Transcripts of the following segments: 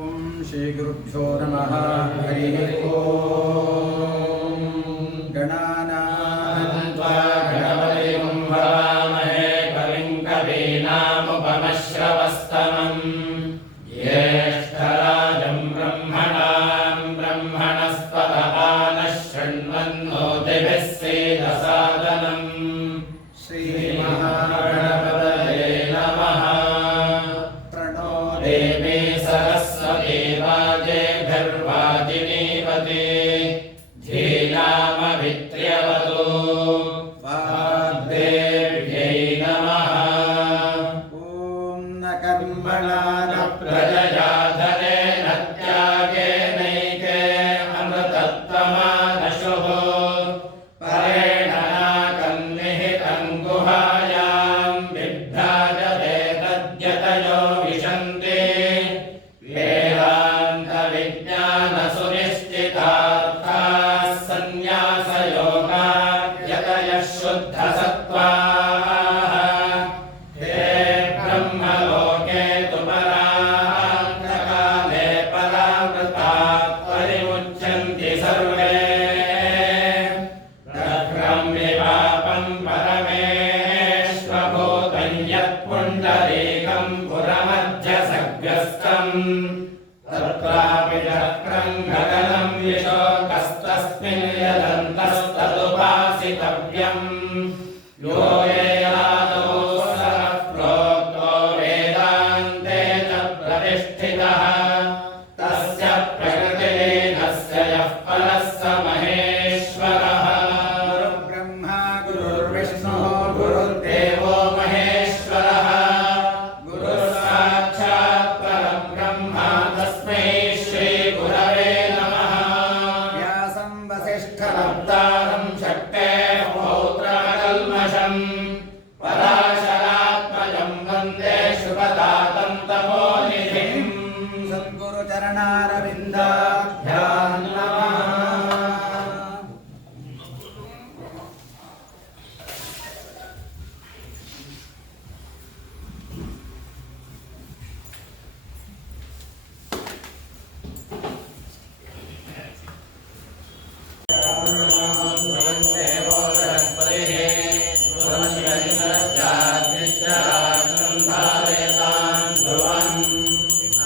ओम श्री गुरुभ्यो नमः। हरिः ओम। गणानां त्वा गणपतिं हवामहे कविं कवीनामुपमश्रवस्तमम् ज्येष्ठराजं ब्रह्मणां ब्रह्मणस्पत नः शृण्वन्नोतिभिः सीदसादनम्। श्रीमहागणपतये नमः। प्रणो देवी सरस्वती वाजेभिर्वाजिनीवती धीनामभित्र्यवतु। वाग्देव्यै नमः। ॐ न कर्मणा न प्रजया धनेन त्यागेनैके अमृतत्वमानशुः परेण नाकं निहितं गुहायां विभ्राजते तद्यतयो विशन्ति। वेदान्तविज्ञानसुनिश्चितार्थाः सन्न्यासयोगाद्यतयः शुद्धसत्त्वाः ते ब्रह्मलोके तु परान्तकाले परामृतात् परिमुच्यन्ति सर्वे। रघ्रम्यपापं परमेष्वभूतं यत्पुण्डरीकं पुरमध्यसग्रस्तम् तत्रापि चक्रं गगनं विशोकस्तस्मिन् यदन्तस्तदुपासितव्यम्। यो एलादौ सरः प्रोक्तो वेदान्ते च प्रतिष्ठितः तस्य प्रकृतिलीनस्य यः परः स महेश्वरः। गुरुर्ब्रह्मा गुरुर्विष्णुः गुरुर्देवो महेश्वरः। गुरुः साक्षात् परब्रह्म तस्मै श्रीगुरवे नमः। व्यासं वसिष्ठनप्तारं शक्तेः पौत्रकल्मषम् पराशरात्मजं वन्दे शुभदातं तपोनिधिं। सद्गुरुचरणारविन्दाभ्यां नमः।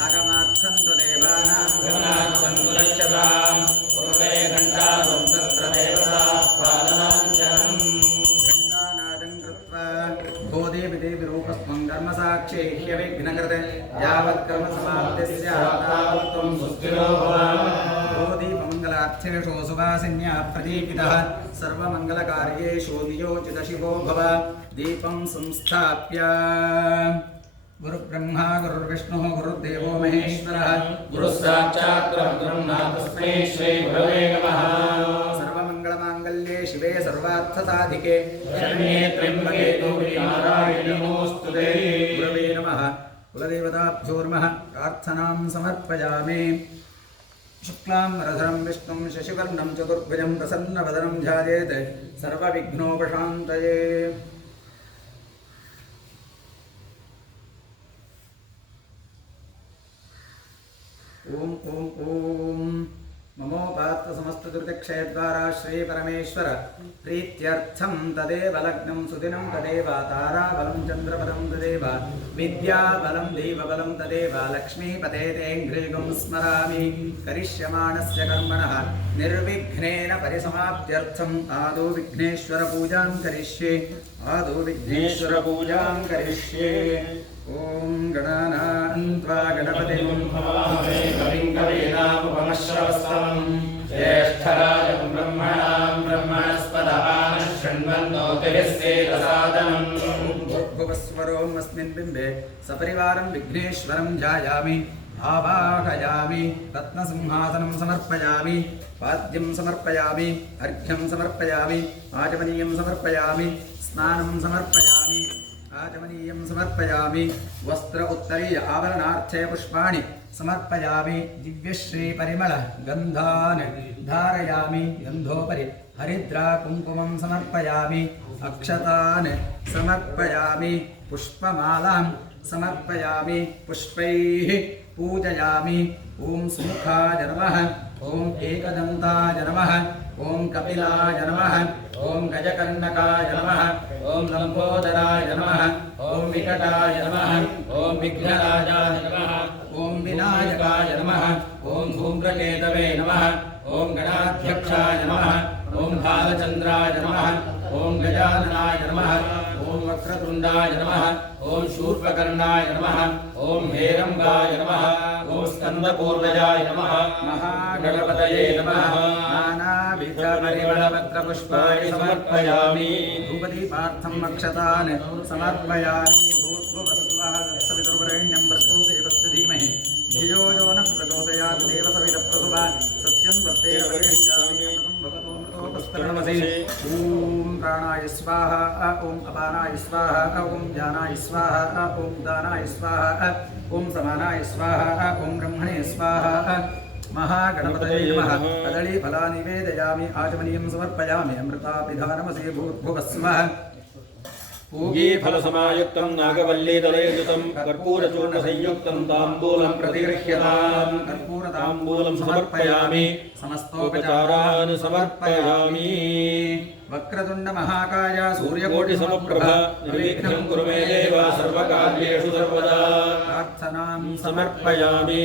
आगमाक्षन्तु देवानां गमनाक्षन्तु रक्षसां पूर्वे घण्टासं तत्र देवताः पादलाञ्छनम्। घण्टानादं कृत्वा भूदेविदेविरूपस्त्वं कर्मसाक्षी ह्यविघ्नकृते यावत् कर्मसमाप्तिः स्यात् तावत् त्वं सुस्थिरो भव। भूदीपमङ्गलार्थेषु सुवासिन्या प्रदीपितः सर्वमङ्गलकार्येषु नियोजितशिवो भव। दीपं संस्थाप्य गुरुब्रह्मा गुरुर्विष्णुः गुरुर्देवो महेश्वरः। गुरुः साक्षात् परब्रह्म तस्मै श्रीगुरवे नमः। सर्वमङ्गलमाङ्गल्ये शिवे सर्वार्थसाधिके शरण्ये त्र्यम्बके गौरी नारायणी नमोऽस्तुते। गुरवे नमः। कुलदेवताभ्यो नमः। प्रार्थनां समर्पयामि। शुक्लां वरधरं विष्णुं शशिवर्णं चतुर्भुजं प्रसन्नवदनं ध्यायेत् सर्वविघ्नोपशान्तये। ओम ओम ओम ममो पात्र समस्त दुर्गक्षयद्वारा श्री परमेश्वर प्रीत्यर्थं तदेव लग्नं सुदिनं तदेव ताराबलं चन्द्रबलं तदेव विद्याबलं देवबलं तदेव लक्ष्मीपते तेऽङ्घ्रिगुं स्मरामि। करिष्यमाणस्य कर्मणः निर्विघ्नेन परिसमाप्त्यर्थम् आदौ विघ्नेश्वर पूजां करिष्ये। आदौ विघ्नेश्वर पूजां करिष्ये। ओम गणानां त्वा गणपतिं हवामहे कविं कवीनामुपमश्रवस्तमम् ज्येष्ठराजं ब्रह्मणां ब्रह्मणस्पत नः शृण्वन्नोतिभिः सीदसादनम्। भुवस्वरोऽस्मिन् बिम्बे सपरिवारं विघ्नेश्वरं ध्यायामि। आवाहयामि। रत्नसिंहासनं समर्पयामि। पाद्यं समर्पयामि। अर्घ्यं समर्पयामि। आचमनीयं समर्पयामि। स्नानं समर्पयामि। आचमनीयं समर्पयामि। वस्त्र उत्तरीय आवरणार्थे पुष्पाणि समर्पयामि। दिव्यश्री परिमळ गन्धान् धारयामि। गन्धोपरि हरिद्रा कुङ्कुमं समर्पयामि। अक्षतान् समर्पयामि। पुष्पमालां समर्पयामि। पुष्पैः पूजयामि ॐ सुमुखाय नमः ॐ एकदन्ताय नमः ॐ कपिलाय नमः ॐ गजकर्णकाय नमः ॐ लम्बोदराय नमः ॐ विकटाय नमः ॐ विघ्नराजाय नमः ॐ विनायकाय नमः ॐ धूम्रकेतवे नमः ॐ गणाध्यक्षाय नमः ॐ भालचन्द्राय नमः ॐ गजाननाय नमः ॐ वक्रतुण्डाय नमः ॐ शूर्पकर्णाय नमः ॐ हेरम्बाय नमः ॐ स्कन्दपूर्वजाय नमः महागणपतये नमः नानाविधपरिमलपत्रपुष्पाणि समर्पयामि धूपदीपार्थम् अक्षतान् समर्पयामि भूर्भुवस्सुवः सवितुर्वरेण्यं भर्गो देवस्य धीमहि धियो यो नः प्रचोदयात् देवसवितप्रसुवा सत्यं वर्तेन वरिष्ठामि अमृतं भवतो मृतोपस्तरणमसि ॐ प्राणाय स्वाहा ॐ अपानाय स्वाहा ॐ ज्ञानाय स्वाहा ॐ दानाय स्वाहा ॐ समानाय स्वाहा ॐ ब्रह्मणे स्वाहा महागणपतये नमः कदलीफलानि निवेदयामि आचमनीयं समर्पयामि अमृतापिधानमसि भूर्भुवस्सुवः पूगीफलसमायुक्तं नागवल्लीदलयुतं कर्पूरचूर्णसंयुक्तं ताम्बूलं प्रतिगृह्यताम् कर्पूरताम्बूलं समर्पयामि समस्तोपचारान् समर्पयामि वक्रतुण्डमहाकाय सूर्यकोटिसमप्रभ निर्विघ्नं कुरु मे देव सर्वकार्येषु सर्वदा प्रार्थनां समर्पयामि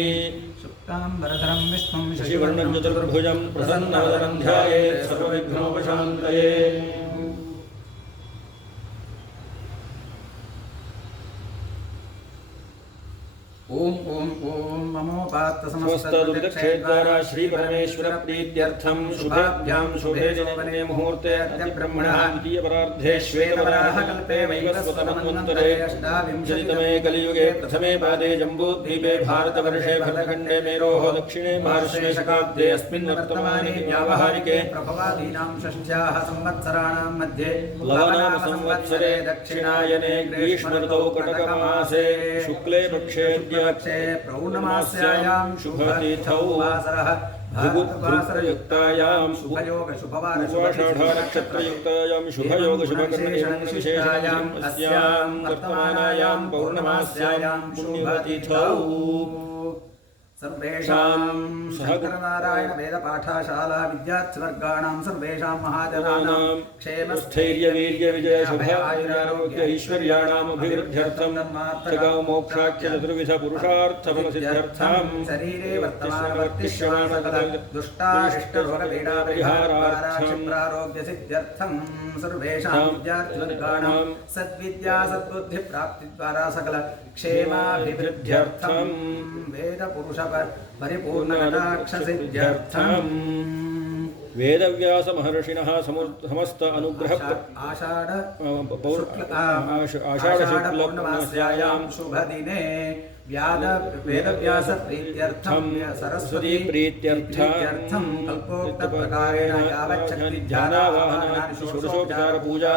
शुक्ताम्बरधरं विष्णुं शशिवर्णं चतुर्भुजं प्रसन्नवदनं ध्यायेत् सर्वविघ्नोपशान्तये ओम ओम ओम ममोपात्त समस्तदुर्दक्षेद्वारा श्री परमेश्वर प्रीत्यर्थं शुभाभ्यां शुभे जने मुहूर्ते अद्य ब्रह्मणः द्वितीय परार्धे श्वेतवराह कल्पे वैवस्वतमन्वन्तरे अष्टाविंशतितमे कलियुगे प्रथमे पादे जम्बूद्वीपे भारतवर्षे भरतखण्डे मेरोः दक्षिणे पार्श्वे शकाब्दे अस्मिन् वर्तमाने व्यावहारिके प्रभवादीनां षष्ठ्याः संवत्सराणां मध्ये लवनाम संवत्सरे दक्षिणायने ग्रीष्मऋतौ कटकमासे शुक्ले पक्षे पक्षे पौर्णमास्यायां शुभतिथौ वासरः भृगुवासरयुक्तायां शुभयोग शुभवार शुभषाढनक्षत्रयुक्तायां शुभयोग शुभकर्मविशेषायां अस्यां वर्तमानायां पौर्णमास्यायां पुण्यतिथौ सर्वेषां शंकरनारायण वेदपाठशाला विद्यार्थीवर्गाणां सर्वेषां महाजनानां क्षेमस्थैर्यवीर्यविजय शुभायुरारोग्य ऐश्वर्याणाम् अभिवृद्ध्यर्थं सगौ मोक्षाख्य चतुर्विध पुरुषार्थफलसिद्ध्यर्थं शरीरे वर्तमानवर्तिष्यमाण सकल दुष्टारिष्टरोगपीडापरिहारार्थं प्रारोग्यसिद्ध्यर्थं सर्वेषां विद्यार्थीवर्गाणां सद्विद्या सद्बुद्धिप्राप्तिद्वारा सकल क्षेमाभिवृद्ध्यर्थं वेदपुरुष परिपूर्णकटाक्षसिद्ध्यर्थम् वेदव्यास महर्षिणः समस्त अनुग्रह आषाढ़ शुक्लपूर्णमास्यायां शुभदिने वेदव्यास प्रीत्यर्थं सरस्वती प्रीत्यर्थं कल्पोक्तप्रकारेण यावच्छक्ति ध्यानावाहनानि षोडशोपचार पूजा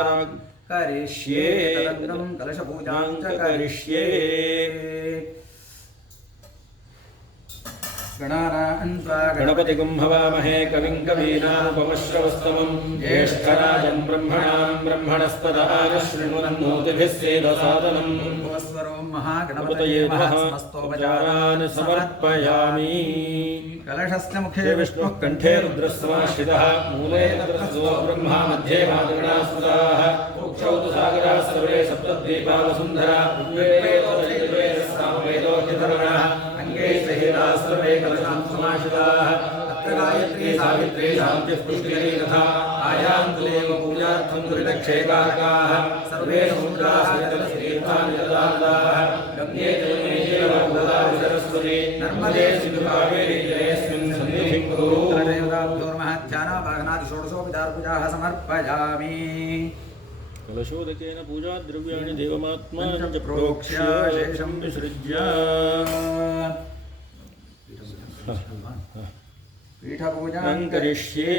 करिष्ये तदनन्तरं कलशपूजां च करिष्ये गणपतिगुं हवामहे कविं कवीनामुपमश्रवस्तमं ज्येष्ठराजं ब्रह्मणस्पत आनशृण्वन्नोतिभिः सेदसादनं महागणपतये नमः समस्तोपचारान् समर्पयामि कलशस्य मुखे विष्णुः कण्ठे रुद्रस्वाश्रितः मूले तत्रस्तो ब्रह्मा मध्ये मातृगणास्पदाः कुक्षौ तु सागराः सर्वे सप्तद्वीपावसुन्धरा वेदोऽधिधर्मणः अंगे सहिताः सर्वे कलशां समाश्रिताः अत्र गायत्री सावित्री शान्तिः पुष्टिकरी तथा आयान्तु देव पूजार्थं दुरितक्षेकारकाः सर्वे समुद्राः जलतीर्थानि जलदानदाः गङ्गे जमुने चैव गोदावरी सरस्वती नर्मदे सिन्धु कावेरी जलेऽस्मिन् सन्निधिं कुरु ध्यानावाहनादि षोडशोपचारपूजाः समर्पयामि कलशोदकेन पूजाद्रव्याणि देवमात्मानं च प्रोक्ष्य शेषं विसृज्य पीठपूजां करिष्ये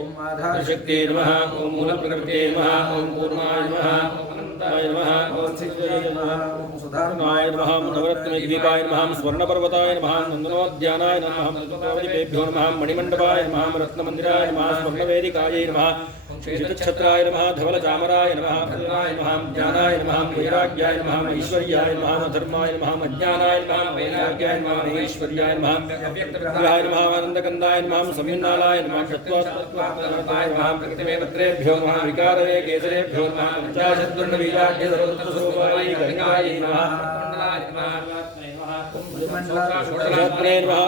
ॐ आधारशक्ते नमः ॐ मूलप्रकृते नमः ॐ पूर्णाय नमः ॐ अनन्ताय नमः ॐ सिद्धाय नमः ॐ सुधारणाय नमः नवरत्नद्वीपाय नमः स्वर्णपर्वताय नमः नन्दनोद्यानाय नमः नन्दनोद्दीपेभ्यो नमः मणिमण्डपाय नमः रत्नमन्दिराय नमः स्वर्णवेदिकायै नमः श्वेतच्छत्राय नमः धवलचामराय नमः भद्राय नमः ज्ञानाय नमः वैराग्याय नमः ऐश्वर्याय नमः धर्माय नमः अज्ञानाय नमः वैराग्याय नमः ऐश्वर्याय नमः व्यक्तविग्रहाय नमः आनन्दकन्दाय नमः संविन्नालाय नमः षट्वास्त्वात्मकाय नमः प्रकृतिमेवत्रेभ्यो नमः विकारये केसरेभ्यो नमः पञ्चाशद्वर्णवीराढ्यसरोत्तरस्वरूपाय गङ्गायै नमः षोडशात्मने नमः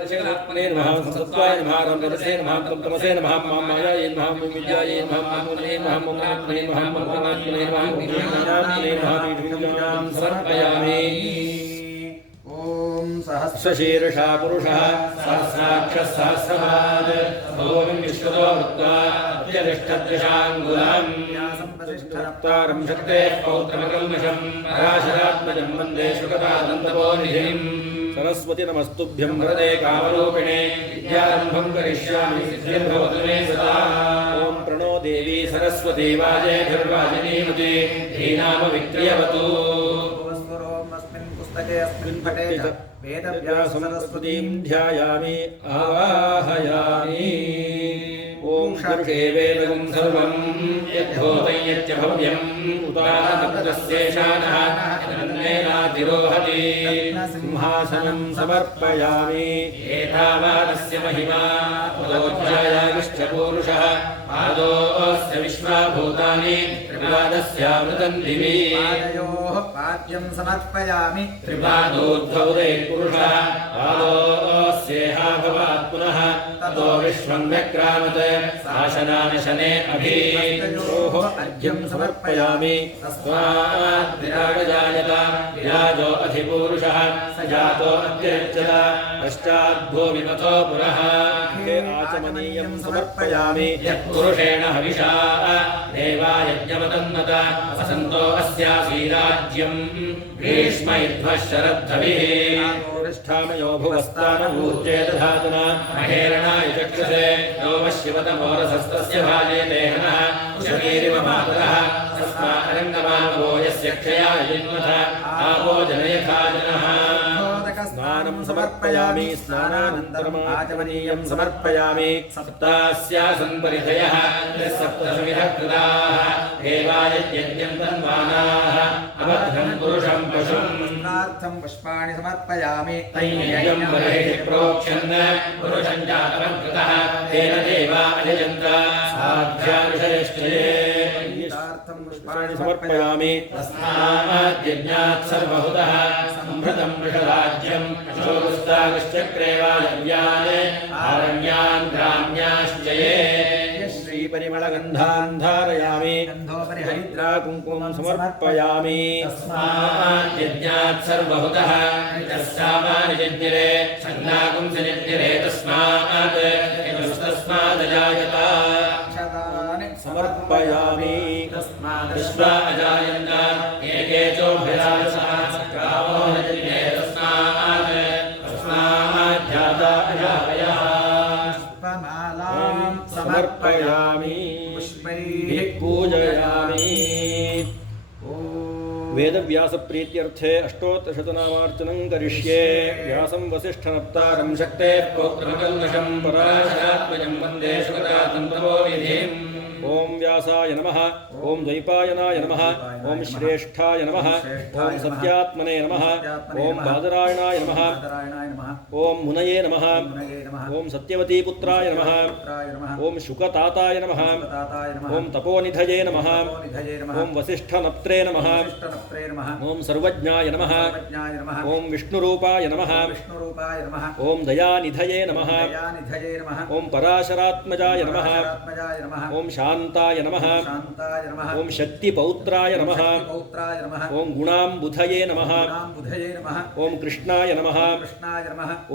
दशकलात्मने नमः सत्त्वाय नमः रामरसे नमः तमसे नमः मायायै नमः विद्यायै नमः मुने नमः मुनात्मने नमः मुनात्मने नमः मुनात्मने नमः विद्यां समर्पयामि। ॐ सहस्रशीर्षा पुरुषः सहस्राक्षः सहस्रपाद भोगं विश्वतो वृत्वा अत्यतिष्ठद्दशाङ्गुलम् व्यासं शक्तेः पौत्रमकल्मषम् पराशरात्मजं वन्दे शुकतादन्तपोनिधिम्। सरस्वती नमस्तुभ्यं वरदे कामरूपिणे विद्यारम्भं करिष्यामि सिद्धिर्भवतु मे सदा। ॐ प्रणो देवी सरस्वती वाजेभिर्वाजिनीमती धीनामविक्रियवतु। अस्मिन् पठे च वेदव्यासरस्वतीं ध्यायामि आवाहयामि। ॐ षर्षे वेदगुं सर्वं यद्धोतं यच्च भव्यम् उपानतस्येषानः यन्नेनातिरोहति सिंहासनं समर्पयामि। एतावानस्य महिमा पदोऽध्यायागिश्च पूरुषः पादोऽस्य विश्वाभूतानि त्रिपादस्यामृतं दिवि। पादयोः पाद्यं समर्पयामि। त्रिपादोऽध्वौदे पुरुषः पादोऽस्येहा भवात् पुनः ततो विश्वं व्यक्रामत् शासनानि शने अभीयोः अर्घ्यं समर्पयामि। तस्मात् विराजजायत विराजो अधिपूरुषः स जातो अत्यर्चत पश्चाद्भो विपथो पुनः आचमनीयं समर्पयामि। यत्पुरुषेण हविषा देवायज्ञमतन्नत वसन्तो अस्यासीराज्यं ग्रीष्म इद्वः शरद्धविः। गोरिष्ठामयो भुवस्तानभूर्जे दधातुना महेरणाय चक्षुषे यो वश्यवतमोरसस्तस्य भाजेते हनः शरीरिव मातरः तस्मादरङ्गमानवो यस्य क्षयाय जिन्मथ आपो जनयथा जनः। स्नानं समर्पयामि। स्नानानन्तरम् आचमनीयं समर्पयामि। सप्तास्यासन् परिधयः सप्तशविधः कृताः देवायज्ञं तन्वानाः अबद्धं पुरुषं पशुं स्नानार्थं पुष्पाणि समर्पयामि। तैयं बर्हिः प्रोक्षन् पुरुषं जातवन् कृतः तेन देवा अयजन्त साध्यानुषयश्चये। पुष्पाणि समर्पयामि। तस्माद्यज्ञात् सर्वहुतः संभृतं वृषराज्यं शोभुस्तागश्चक्रे वायव्यान् आरण्यान् ग्राम्याश्चये। श्रीपरिमलगन्धान् धारयामि। गन्धोपरि हरिद्रा कुङ्कुमं समर्पयामि। तस्माद्यज्ञात् सर्वहुतः तस्मानि जिज्ञिरे छन्नाकुं सनिज्ञिरे तस्मात् तस्मादजायत समर्पयामि। विश्वा अजायन्त एके चोभयासः गावो नजिने तस्मात् तस्माद्जाता अजायः। पुष्पमालां समर्पयामि। पुष्पैः पूजयामि। वेदव्यासप्रीत्यर्थे अष्टोत्तरशतनामार्चनं करिष्ये। व्यासं वसिष्ठनप्तारं शक्तेः पौत्रमकल्मषं पराशरात्मजं वन्दे शुकतादन्तपोनिधिम्। ॐ व्यासाय नमः। ॐ द्वैपायनाय नमः। ॐ श्रेष्ठाय नमः। ॐ सत्यात्मने नमः। ॐ बादरायणाय नमः। ॐ मुनये नमः। ॐ सत्यवतीपुत्राय नमः। ॐ शुकताताय नमः। ॐ तपोनिधये नमः। ॐ वसिष्ठनप्त्रे नमः। ॐ सर्वज्ञाय नमः। ॐ विष्णुरूपाय नमः। ॐ दयानिधये नमः। ॐ पराशरात्मजाय नमः। ॐ शान्ताय नमः। ॐ शक्तिपौत्राय नमः। ॐ गुणाम्बुधये नमः। ॐ कृष्णाय नमः।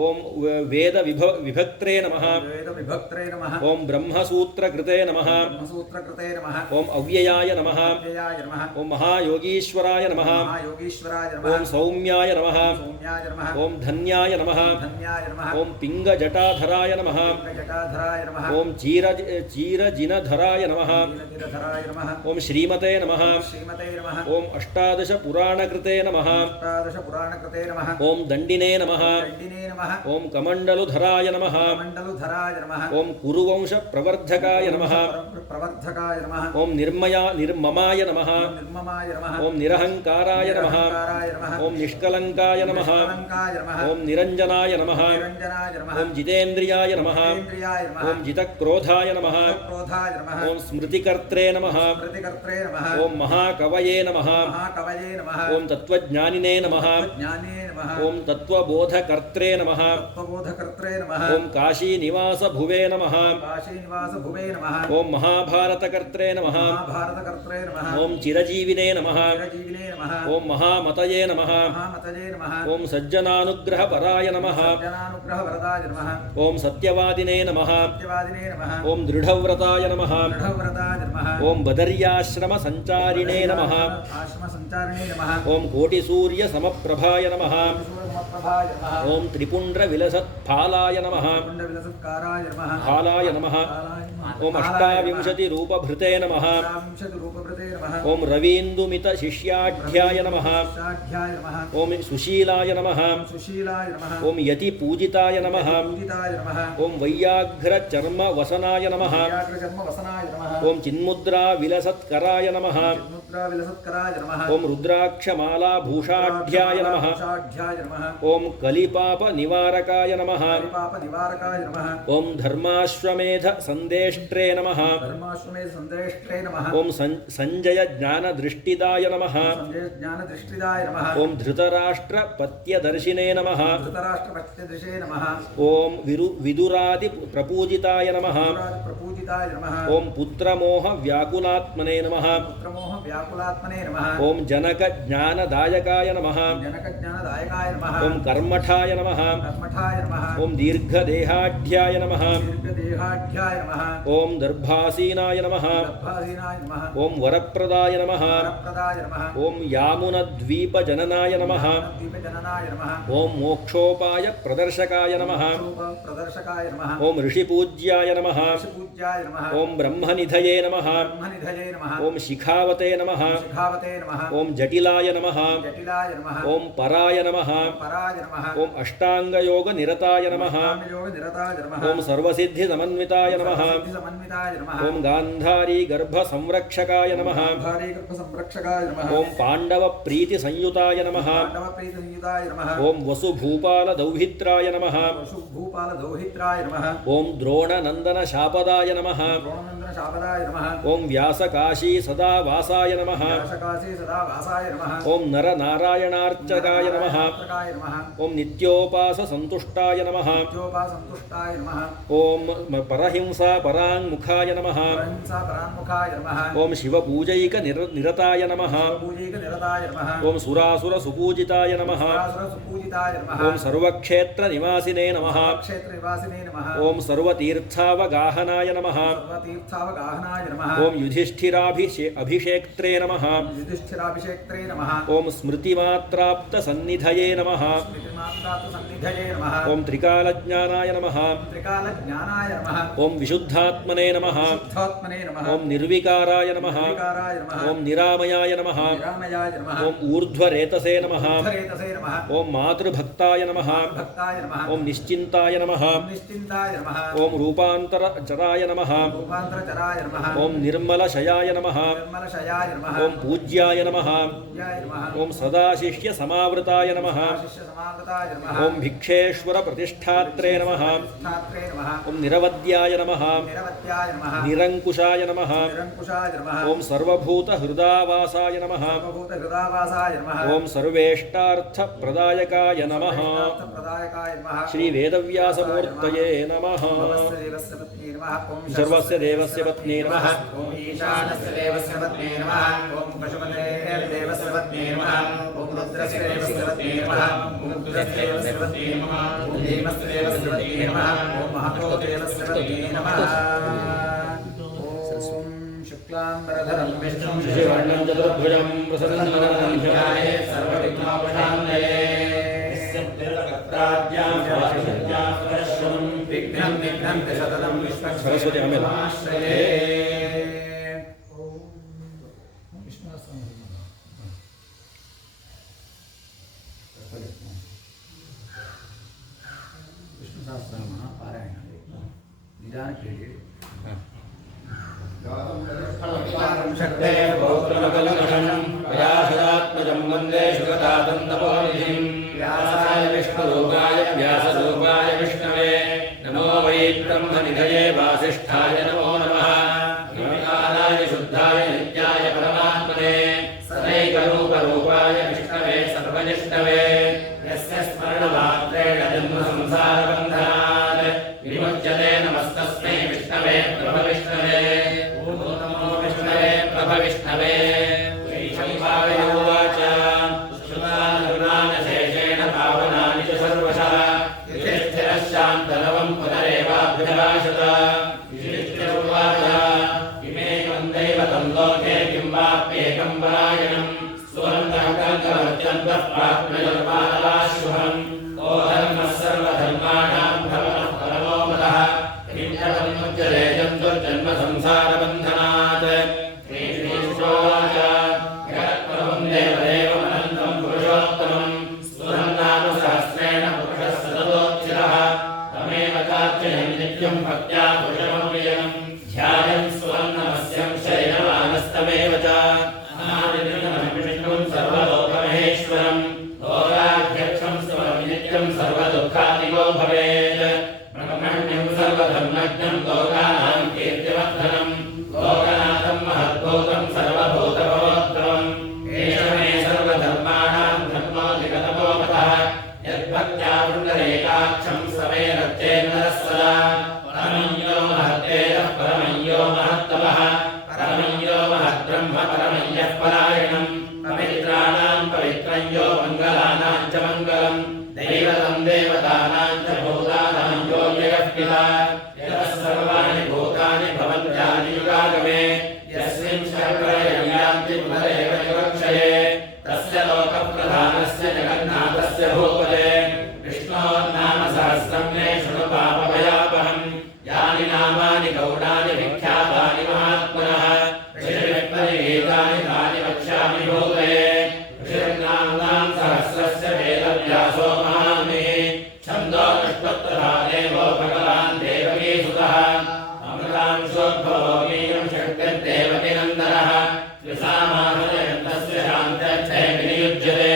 ॐ वेदविभक्त्रे नमः। ॐ ब्रह्मसूत्रकृते नमः। ॐ अव्ययाय नमः। ॐ महायोगीश्वराय योगीश्वराय नमः महायोगीश्वराय ॐ नमः सौम्याय नमः सौम्याय नमः ॐ धन्याय नमः धन्याय नमः ॐ पिङ्गजटाधराय नमः जटाधराय नमः ॐ चीरजिनधराय नमः नीलगिरधराय नमः ॐ श्रीमते नमः श्रीमते नमः ॐ अष्टादशपुराणकृते नमः अष्टादशपुराणकृते नमः ॐ दण्डिने नमः दण्डिने नमः ॐ कमण्डलुधराय नमः कमण्डलुधराय नमः ॐ कुरुवंशप्रवर्धकाय नमः प्रवर्धकाय नमः ॐ निर्ममाय नमः निर्ममाय नमः ॐ निरहङ्काराय नमः निरहङ्काराय नमः ॐ निष्कलङ्काय नमः निष्कलङ्काय नमः ॐ निरञ्जनाय नमः निरञ्जनाय नमः ॐ जितेन्द्रियाय नमः इन्द्रियाय नमः ॐ जितक्रोधाय नमः क्रोधाय नमः ॐ स्मृतिकर्त्रे नमः प्रतिकर्त्रे नमः ॐ महाकवये नमः महाकवये नमः ॐ तत्त्वज्ञानिने नमः ज्ञाने नमः ॐ तत्त्वबोधकर्त्रे नमः तत्त्वबोधकर्त्रे नमः ॐ काशीनिवासभुवे नमः काशीनिवास भुवे नमः ॐ महाभारतकर्त्रे नमः महाभारतकर्त्रे नमः ॐ चिरजीविने नमः चिरजीविने नमः ॐ महामतये नमः महामतये नमः ॐ सज्जनानुग्रहपराय नमः जनानुग्रहवरदाय नमः ॐ सत्यवादिने नमः सत्यवादिने नमः ॐ दृढव्रताय नमः दृढव्रताय नमः ॐ बदर्याश्रमसञ्चारिणे नमः आश्रमसञ्चारिणे नमः ॐ कोटिसूर्यसमप्रभाय नमः सूर्यसमप्रभाय नमः ॐ त्रिपुण्ड्रविलसत्फालाय नमः कुण्डविलसत्काराय नमः फालाय नमः ॐ अष्टाविंशतिरूपभृते नमः रूपभृते नमः ॐ रवीन्दुमितशिष्याढ्याय नमः साढ्याय नमः ॐ सुशीलाय नमः सुशीलाय नमः ॐ यतिपूजिताय नमः पूजिताय नमः ॐ वैयाघ्रचर्मवसनाय नमः व्याघ्रजन्मवसनाय नमः ॐ चिन्मुद्राविलसत्कराय नमः मुद्राविलसत्कराय नमः ॐ रुद्राक्षमालाभूषाढ्याय नमः साढ्याय नमः ॐ कलिपापनिवारकाय नमः पापनिवारकाय नमः ॐ धर्माश्वमेधसन्देष्ट्रे नमः धर्माश्रमे सन्देष्ट्रे नमः ॐ सञ्जयज्ञानदृष्टिदाय नमः संजय ज्ञानदृष्टिदाय नमः ॐ धृतराष्ट्रपत्यदर्शिने नमः धृतराष्ट्रपत्यदृशे नमः ॐ विदुरादिप्रपूजिताय नमः प्रपूजिताय नमः ॐ पुत्रमोहव्याकुलात्मने नमः पुत्रमोह व्याकुलात्मने नमः ॐ जनकज्ञानदायकाय नमः जनकज्ञानदायकाय नमः ॐ कर्मठाय नमः कर्मठाय नमः ॐ दीर्घदेहाढ्याय नमः दीर्घदेहाढ्याय नमः ॐ दर्भासीनाय नमः दर्भासीनाय नमः ॐ वरप्रदाय नमः वरप्रदाय नमः ॐ यामुनद्वीपजननाय नमः दीपजननाय नमः ॐ मोक्षोपायप्रदर्शकाय नमः प्रदर्शकाय नमः ॐ ऋषिपूज्याय नमः पूज्याय नमः ॐ ब्रह्मनिधये नमः ब्रह्मनिधये नमः ॐ शिखावते नमः शिखावते नमः ॐ जटिलाय नमः जटिलाय नमः ॐ पराय नमः पराय नमः ॐ अष्टाङ्गयोगनिरताय नमः निरताय नमः ॐ सर्वसिद्धिसमन्विताय नमः समन्विताय नमः ॐ गान्धारीगर्भसंरक्षकाय नमः संरक्षकाय नमः ॐ पाण्डवप्रीतिसंयुताय नमः पाण्डवप्रीतिसंयुताय नमः ॐ वसुभूपालदौहित्राय नमः भूपालदौहित्राय नमः ॐ द्रोणनन्दनशापदाय नमः द्रोणनन्दन शापदाय नमः ॐ व्यासकाशी सदावासाय नमः व्यासकाशी सदा वासाय नमः ॐ नरनारायणार्चकाय नमः नारायणार्चकाय नमः ॐ नित्योपाससन्तुष्टाय नमः नित्योपासन्तुष्टाय नमः ॐ परहिंसा पराङ्मुखाय नमः अहिंसा परान्मुखाय नमः ॐ शिवपूजैकनिरताय नमः पूजैकनिरताय नमः ॐ सुरासुरसुपूजिताय नमः सुपूजिताय नमः ॐ सर्वक्षेत्रनिवासिने नमः क्षेत्रनिवासिने नमः ॐ सर्वतीर्थावगाहनाय नमः सर्वतीर्थावगाहनाय नमः ॐ युधिष्ठिराभिषेक्त्रे नमः युधिष्ठिराभिषेक्त्रे नमः ॐ स्मृतिमात्राप्तसन्निधये नमः स्मृतिमात्रात्मसन्निधये नमः ॐ त्रिकालज्ञानाय नमः त्रिकालज्ञानाय नमः ॐ विशुद्धात्मने नमः शुद्धात्मने नमः ॐ निर्विकाराय नमः विकाराय नमः ॐ निरामयाय नमः रामयाय नमः ॐ ऊर्ध्वरेतसे नमः धरेतसे नमः ॐ मातृभक्ताय नमः भक्ताय नमः ॐ निश्चिन्ताय नमः निश्चिन्ताय नमः ॐ रूपान्तरचराय नमः रूपान्तरचराय नमः ॐ निर्मलशयाय नमः निर्मलशयाय नमः ॐ पूज्याय नमः पूज्याय नमः ॐ सदाशिष्यसमावृताय नमः शिष्यसमागताय नमः ॐ भिक्षेश्वरप्रतिष्ठात्रे नमः छात्रे नमः ॐ निरवद्याय नमः निरवत्याय नमः निरङ्कुशाय नमः निरङ्कुशाय नमः ॐ सर्वभूतहृदावासाय नमः सर्वभूतहृदावासाय नमः ॐ सर्वेष्टार्थप्रदायकाय नमः प्रदायकाय नमः श्रीवेदव्यासमूर्तये नमः सर्वस्य देवस्य पत्नी नमः ॐ ईशानस्य देवस्य पत्नी नमः ॐ पशुपतेर्देवस्य पत्नी नमः ॐ रुद्रस्य देवस्य पत्नी नमः ॐ रुद्रस्य देवस्य पत्नी नमः ॐ देवस्य देवस्य पत्नी नमः ॐ महतो देवस्य पत्नी नमः ॐ शुक्ला शुक्लाम्बरधरं विष्णुं शशिवर्णं चतुर्भुजं प्रसन्नवदनं ध्यायेत् सर्वविघ्नोपशान्तये विघ्नं विघ्नन्ति सततं सरस्वती आमेन विश्वश्रये विष्णु सहस्रनाम पारायण निदान केळि शक्ते पौत्रमकलकषणं व्यासदात्मजं वन्दे शुकतादन्तपोनिधिं व्यासाय विष्णुरूपाय व्यासरूपाय विष्णवे नमो वै ब्रह्मनिधये वासिष्ठाय नमो नमः निर्विकाराय शुद्धाय नित्याय परमात्मने सदैकरूपरूपाय विष्णवे सर्वजिष्णवे यस्य स्मरणमात्रेण जन्मसंसारबन्धनात् विमुच्यते नमस्तस्मै विष्णवे प्रभविष्णवे प्रभविष्णवे श्रीशम्भावयोवाच श्रुतानुगुणानशेषेण पावनानि च सर्वशः युधिष्ठिरश्शान्तनवं पुनरेवाभ्यभाषत युधिष्ठिरोवाच इमेकं दैवतं लोके किं वाप्येकं परायणं सुवन्तः कल्कमत्यन्तः प्राप्नुर्मानवाशुभम् ओ धर्मः सर्वधर्माणां धर्मः परमो मतः किं च तन्मुच्यते जन्तुर्जन्मसंसारबन्धनात् श्रीश्रीशोवाच जगत्प्रभुं देवदेवमनन्तं पुरुषोत्तमं स्तुतन्नामसहस्रेण पुरुषः सततोच्चिरः तमेव चार्चयन् नित्यं भक्त्या पुरुषमव्ययम् ध्यायन् सुवर्णमस्यं शयनमानस्तमेव च अनादिनिर्गुणं विष्णुं सर्वलोकमहेश्वरं लोकाध्यक्षं स्वं नित्यं सर्वदुःखादिको भवेत् ब्रह्मण्यं सर्वधर्मज्ञं लोकानां कीर्तिवर्धनं लोकनाथं महद्भूतं सर्वभूतभवोत्तमम् एष मे सर्वधर्माणां धर्मोऽधिगतमो मतः यद्भक्त्या पुण्डरीकाक्षं समेरत्येन्द्रः सदा परमं यो महत्तेजः परमं यो महत्तमः परमं यो महद्ब्रह्म परमं यः परायणं पवित्राणां पवित्रं यो मङ्गलानां च मङ्गलं दैवतं देवतानां च भूतानां यो यः पिता यतः सर्वाणि भूतानि भवन्त्यादि युगागमे यस्मिन् शर्करयं यान्ति पुनरेव युगक्षये तस्य लोकप्रधानस्य जगन्नाथस्य भूपते विष्णोर्नामसहस्रं मे शृणु पापभयापहम् यानि नामानि गौणानि विख्यातानि महात्मनः ऋषिविप्रतिगीतानि तानि वक्ष्यामि भूतये ऋषिर्नाम्नां सहस्रस्य वेदव्यासो महामुनिः छन्दोनिष्पत्तथा देवो भगवान् देवकीसुतः अमृतांशोद्भवो वीरं शक्तिर्देवकीनन्दनः त्रिसामानयन्तस्य शान्त्यर्थे विनियुज्यते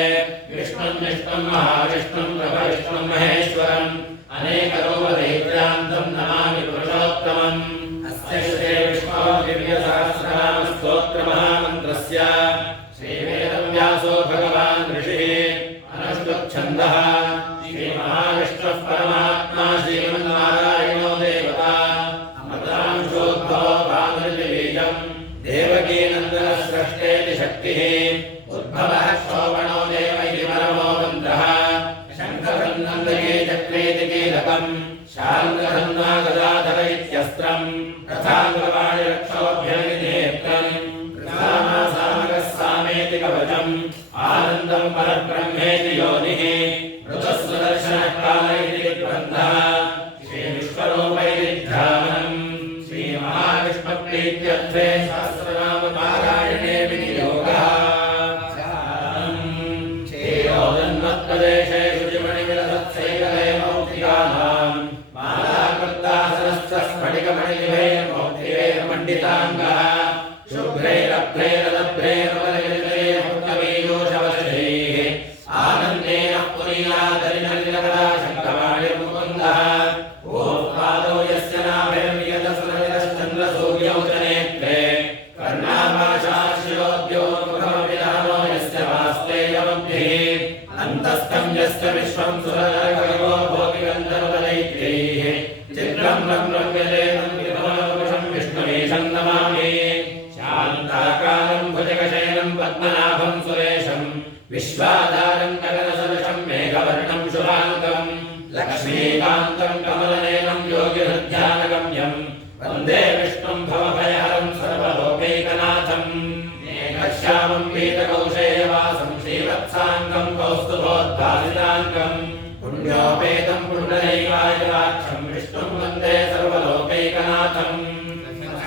विष्णुं विष्णुं महाविष्णुं प्रभविष्णुं महेश्वरम् अनेकरूपदैत्यान्तं नमामि पुरुषोत्तमम् अस्य श्रीविष्णोः दिव्यसहस्रनामस्तोत्रमहामन्त्रस्य श्रीवेदव्यासो भगवान् ऋषिः अनुष्टुप्छन्दः श्रीमहाविष्णुः परमात्मा श्रीमन्नारायणो देवता अमृतांशोद्भवो भानुर्विबीजम् देवकीनन्दनः स्रष्टेति शक्तिः उद्भवः श्रवणो देव इति परमो मन्त्रः शङ्खसन्नन्दके चक्रेति कीलकम् शार्ङ्गधन्वा गदाधर इत्यस्त्रम् रथाङ्गवाणि रक्षोभ्यनिनेत्रम् कृतामासामकः सामेति कवचम् आनन्दम् परब्रह्मेति योनिः ऋतः सुदर्शनः काल इति बन्धः श्रीविश्वरूप इति ध्यानम् श्रीमहाविष्णुप्रीत्यर्थे सहस्रनामपारायणे विनियोगः श्रीयोगन्मत्प्रदेशे शुचिमणिविलसत्सैकले मौक्तिकानाम् मालाकृतासनस्थस्फटिकमणिनिभैर्मौक्तिवेर्मण्डिताङ्गः शुभ्रैरभ्रैरलभ्रैरवलयजलैर्मुक्तवीयोषवशैः आनन्देन पुरीयादरिनलिनकदा शङ्खवाणिर्मुकुन्दः ॐ पादौ यस्य नाभिर्वियतसुरविदश्चन्द्रसूर्यौ च नेत्रे कर्णाभाषाशिरोद्योमुखमविधानो यस्य वास्तेयमब्धिः अन्तस्थं यस्य विश्वं सुरगर्गो भोगिगन्धर्वदैत्यैः चित्रं रम्यलेनं विभवपुरुषं विष्णुमीशं नमामि शान्ताकारं भुजगशयनं पद्मनाभं सुरेशं विश्वाधारं गगनसदृशं मेघवर्णं शुभाङ्गं लक्ष्मीकान्तं कमलनयनं योगिहृद्यानगम्यं वन्दे विष्णुं भवभयहरं सर्वलोकैकनाथं शशाङ्कम् पुण्योपेतम् पुण्डरीकायराक्षम् विष्णुम् वन्दे सर्वलोकैकनाथम्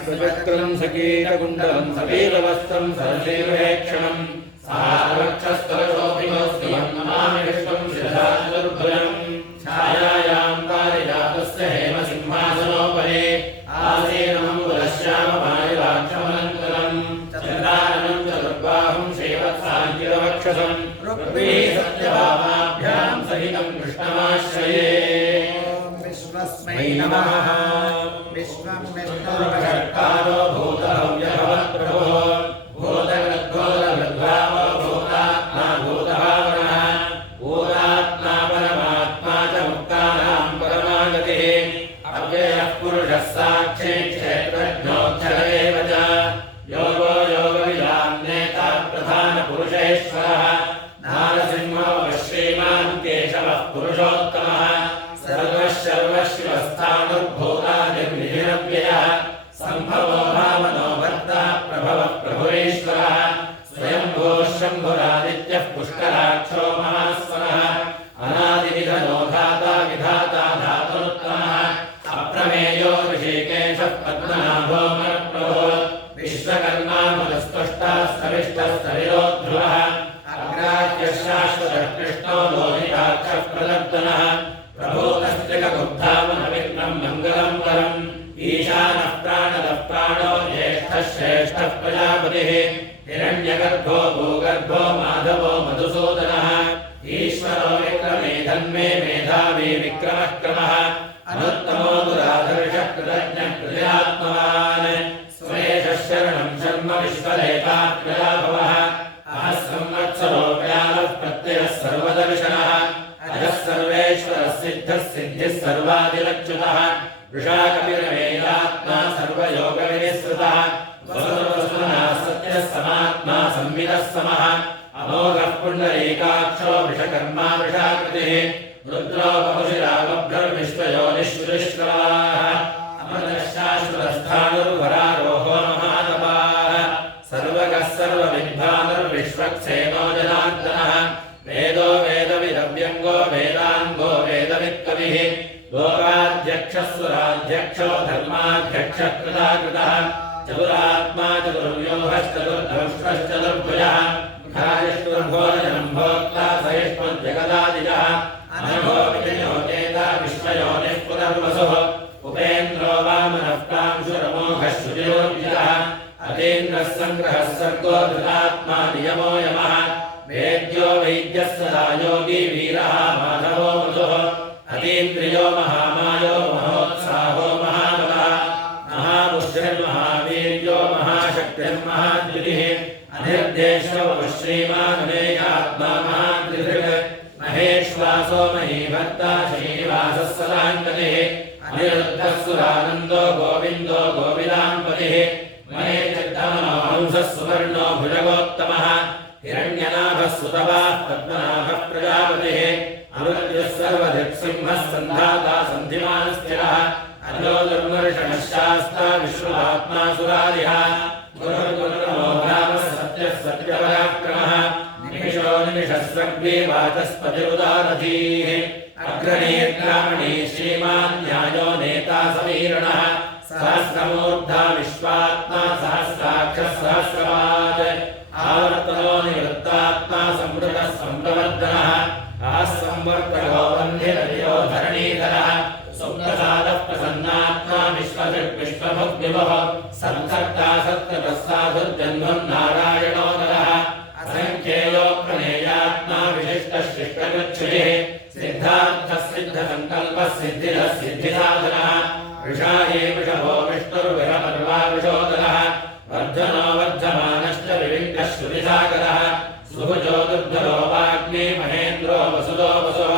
प्रचक्रम् सकीटकुण्डलम् सवीरवस्त्रम् सरसीर्वेक्षणम् सारक्षस्तरशोभिमोऽस्मिम् नमामि विष्णुम् शिरसा चतुर्भुजम् छायायाम् पारिजातस्य हेमसिंहासनोपरि आसीनम् पुरश्याममायुराक्षमनन्तरम् चन्द्राननम् चतुर्बाहुम् श्रीवत्साङ्कितवक्षसम् ऋग्भिः सत्यभामाभ्याम् सहितम् कृष्णमाश्रये विश्वस्मै नमः विश्वं विष्णुर्वषट्कारो भूतभव्यभवत्प्रभुः भूतगद्भूतगद्भावो भूतात्मा भूतभावनः भूतात्मा परमात्मा च मुक्तानाम् परमागतिः अव्ययः पुरुषः साक्षी क्षेत्रज्ञोऽक्षर एव च योगो योगविदाम् नेता प्रधानपुरुषेश्वरः नारसिंहो श्रीमान् केशवः पुरुषोत्तमः सर्वः सर्वशिवस्थाणुर्भूतादिर्निधिरव्ययः सम्भवो भावनो भर्ता प्रभवः प्रभुरेश्वरः स्वयम्भोः शम्भुरादित्यः पुष्कराक्षो महास्वरः अनादिनिधनो धाता विधाता धातुरुत्तमः अप्रमेयो ऋषिकेशः पद्मनाभो मरप्रभो विश्वकर्मा मदस्पष्टः स्तविष्टः स्तविरोध्रुवः अग्राह्यः शाश्वतः कृष्णो लोहिताक्षः प्रदर्दनः प्रभूतस्त्रिकबुद्धावनविघ्नम् मङ्गलम् परम् ईशानः प्राणदः प्राणो ज्येष्ठः श्रेष्ठः प्रजापतिः हिरण्यगर्भो भूगर्भो माधवो मधुसूदनः ईश्वरो विक्रमे धन्मे मेधावी विक्रमः क्रमः अनुत्तमो दुराधर्षः कृतज्ञः कृतात्मवान् सुरेशः शरणम् शर्म विश्वलेखा प्रजाभवः अहः संवत्सरो व्यालः प्रत्ययः सर्वदर्शनः अजः सर्वेश्वरः सिद्धः सिद्धिः सर्वादिलच्युतः वृषाकविरमेयात्मा सर्वयोगविनिःसृतः वसुरवसुनः सत्यः समात्मा संविदः समः अमोघः पुण्डरीकाक्षो वृषकर्मा वृषाकृतिः रुद्रो बहुशिरावभ्रर्विश्वयोनिश्वरिश्रवाः अमरः शाश्वतस्थाणुर्वरारोहो महातपाः सर्वगः सर्वविद्वानुर्विश्वक्सेनो जनार्दनः वेदो वेदविदव्यङ्गो वेदाङ्गो वेदवित्कविः लोकाध्यक्षः सुराध्यक्षो धर्माध्यक्षः कृताकृतः चतुरात्मा चतुर्व्यूहश्चतुर्धनुष्टश्चतुर्भुजः मुखायष्टुर्भोजनम् भोक्ता सहिष्णुर्जगदादिजः अनघो विजयो चेता विश्वयोनिः पुनर्वसुः उपेन्द्रो वामनः कांशुरमोघः शुचिरोर्जितः अतीन्द्रः सङ्ग्रहः सर्गो धृतात्मा नियमो यमः वेद्यो वैद्यः सदा योगी वीरः माधवो मधुः अतीन्द्रियो महामायो महोत्साहो महाबलः महाबुद्धिर्महावीर्यो महाशक्तिर्महाद्युतिः अनिर्देशो श्रीमानमेयात्मा महाद्रिधृक् महेश्वासो महीभर्ता श्रीवासः सदाङ्गतिः अनिरुद्धः सुरानन्दो गोविन्दो गोविदाम्पतिः महेचित्तमनो हंसः सुवर्णो भुजगोत्तमः हिरण्यनाभः सुतवाः पद्मनाभः प्रजापतिः अमृत्यः सर्वधिक्सिंहः सन्धाता सन्धिमान् स्थिरः अजो दुर्मर्षणः शास्ता विश्वात्मा सुरारिः गुरुर्गुरुर्मो ग्रामः सत्यः सत्यपराक्रमः निमिषो निमिषस्रग्वी वाचस्पतिरुदारथीः अग्रणीर्ग्रामणी श्रीमान् न्यायो नेता सवीरणः सहस्रमूर्धा विश्वात्मा सहस्राक्षः सहस्रपात् आवर्तनो निवृत्तात्मा संवृतः संप्रवर्धनः आसंवर्तको वन्धिरयो धरणीधरः सुप्रसादः प्रसन्नात्मा विश्वभुग्विभः सत्कर्ता सत्कृतः साधुर्जन्मन्नारायणोदरः असङ्ख्येयो प्रमेयात्मा विशिष्टः शिष्टकृच्छुचिः सिद्धार्थः सिद्धसङ्कल्पः सिद्धिरः सिद्धिसाधनः वृषाये वृषभो विष्णुर्विहपर्वा विशोदरः वर्धनो वर्धमानश्च विविक्तः श्रुतिसागरः सुभुजो दुर्धरो वाग्मी महेन्द्रो वसुदो वसुः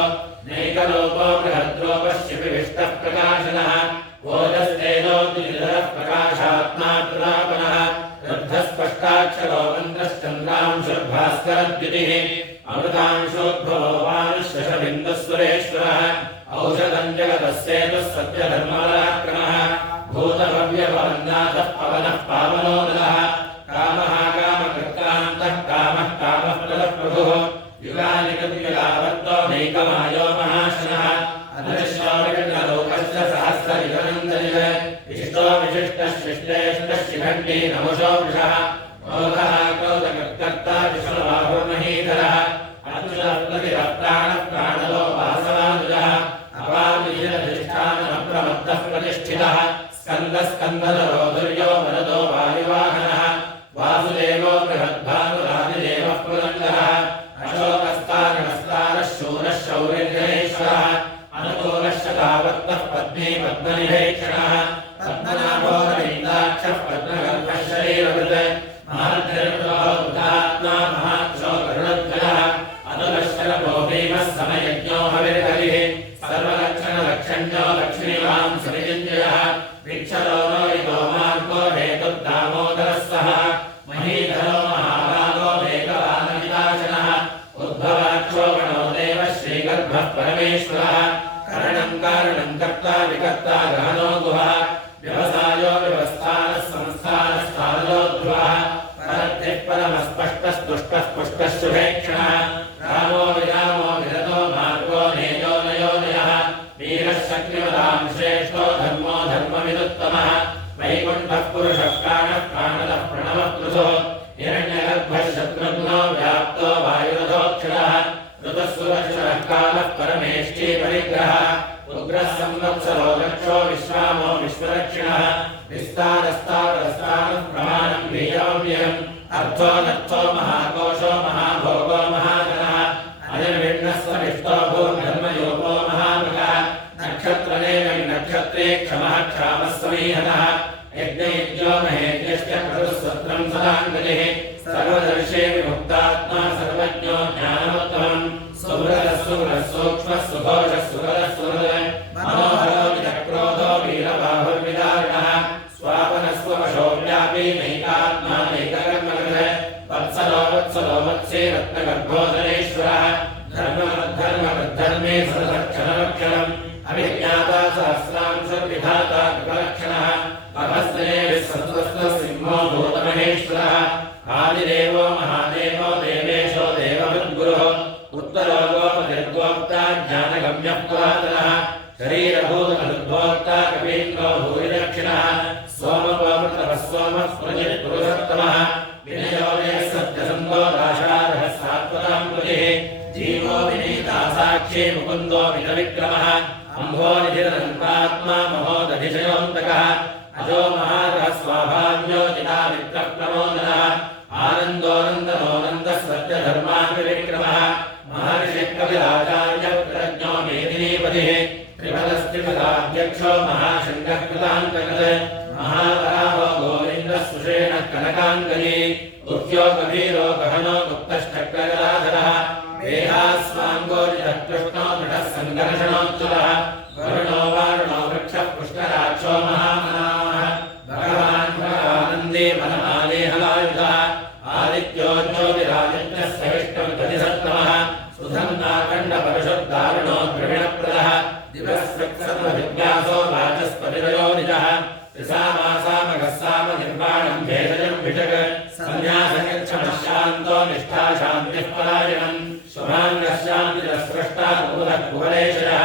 नैकलोपो बृहद्रोपश्चिविष्टः प्रकाशनः ओजस्तेजोद्विधरः प्रकाशात्मा प्रलापनः रुद्धस्पष्टाक्षरो मन्त्रश्चन्द्रांशुर्भास्करद्युतिः अमृतांशोद्भवो वानुशशबिन्दुस्वरेश्वरः औषधम् जगतस्येतुः सत्यधर्मपराक्रमः भूतभव्यभवन्नाथः पवनः पावनोदरः कामः कामकृत्कान्तः कामः कामः प्रदः प्रभुः युगानि कृत्युगावत्तो नैकमा विशिष्टशिष्टेष्टशिखण्डी नमुषो वृषः क्रोधः क्रोधकर्ता विश्वबाहुर्महीधरः अच्युतः प्रतिरप्राणः प्राणलो वासवानुजः अपाविधिष्ठानमप्रमत्तः प्रतिष्ठितः स्कन्दस्कन्दधरो दुर्यो वरदो वायुवाहनः वासुदेवो बृहद्भानुरादिदेवः पुरन्दरः अशोकस्तारणस्तारः शूरः शौरिर्गणेश्वरः अनुकूलः शतावत्तः पद्मे पद्मनिभेक्षणः पद्मनाभो रवीन्द्राक्षः पद्मगर्भः शरीरकृत् महार्धर्मोदात्मा महाक्षो करुणध्वजः अनुलश्चरभो भीमः समयज्ञो हविर्हरिः सर्वलक्षणलक्षण्यो लक्ष्मीवान् समितिञ्जयः वीक्षरो नो इतो मार्गो हेतुर्दामोदरः सः महीधरो महाभागो वेगवानमिताशनः उद्भवाक्षो गणो देवः श्रीगर्भः परमेश्वरः करणं कारणं कर्ता विकर्ता गहनो गुहः व्यवसायो व्यवस्थानः संस्थानस्थानलोद्भवः परत्यः परमस्पष्टस्तुष्टः पुष्टः शुभेक्षणः रामो विरामो विरतो मार्गो नेयो नयोनयः वीरः शक्तिमतां श्रेष्ठो धर्मो धर्मविदुत्तमः वैकुण्ठः पुरुषः प्राणः प्राणदः प्रणवः पृथुः हिरण्यगर्भः शत्रुघ्नो व्याप्तो वायुरथोक्षरः ऋतः सुरक्षरः कालः परमेष्ठी परिग्रहः उग्रः संवत्सरो लक्षो विश्वामो विश्वदक्षिणः विस्तारस्तावरस्तानः प्रमाणं वीर्यमव्ययम् अर्थो नर्थो महाकोशो महाभोगो महागणः अजन्विण्णः समिष्टो भूर्धर्मयोगो महामृगः नक्षत्रनेमि नक्षत्रे क्षमः क्षामः समीहनः यज्ञयज्ञो महेज्ञश्च क्रतुस्सत्रं सदाङ्गतिः सर्वदर्शे विमुक्तात्मा सर्वज्ञो ज्ञानमुत्तमम् सुहृदः सुहृदः सूक्ष्मः सुघोषः सुहृदः सुहृदः मनोहरो विदक्रोधो वीरबाहुर्विदारिणः स्वापनः स्ववशो व्यापी नैकात्मा नैककर्मकृतः वत्सलो वत्सलो वत्से रत्नगर्भोदरेश्वरः धर्मवद्धर्मवद्धर्मे सदक्षरक्षणम् अभिज्ञाता सहस्रांशुर्विधाता कृपलक्षणः अभस्ते विश्वस्तसिंहो भूतमहेश्वरः आदिदेवो महादेवो देवेशो देववद्गुरुः उत्तरो गोपतिर्गोप्ता ज्ञानगम्यः पुरातनः शरीरभूतमनुद्भोक्ता कवीन्द्रो भूरिदक्षिणः सोमपामृतः सोमः पुरुषोत्तमः विनयो सत्यसन्तो दाशारः सात्वतां कृतिः जीवो विनीता साक्षी मुकुन्दो विनविक्रमः अम्भोनिधिरनन्तात्मा महोदधिशयोऽन्तकः अजो महारः स्वाभाव्यो जितामित्रप्रमोदनः आनन्दोऽनन्दनोऽनन्दः सत्यधर्माभिविक्रमः महर्षिः कविराचार्यः प्रज्ञो मेदिनीपतिः त्रिपदस्त्रिपदाध्यक्षो महाशङ्कः कृतान्तकृत् महावराहो गोविन्दः सुषेणः कनकाङ्गली गुह्यो कबीरो गहनो गुप्तश्चक्रगदाधरः वेहास्वाङ्गोजितः कृष्णो दृढः सङ्घर्षणोच्युतः वरुणो वारुणो वृक्षः पुष्कराक्षो महामनाः भगवान् भगवानन्दे मनमालेहलायुधः आदित्यो ज्योतिरादित्यः सविष्णुर्गतिसत्तमः सुधन्नाखण्डपरिषद्दारुणो द्रविणप्रदः दिवस्पृक्सर्वविद्यासो वाचस्पतिरयो निजः त्रिसामासामगः सामनिर्वाणम् भेदजम् भिषक् सन्न्यासनिर्क्षणः शान्तो निष्ठा शान्तिः परायणम् शुभाङ्गः शान्तिरस्पृष्टा कुमुदः कुवलेशयः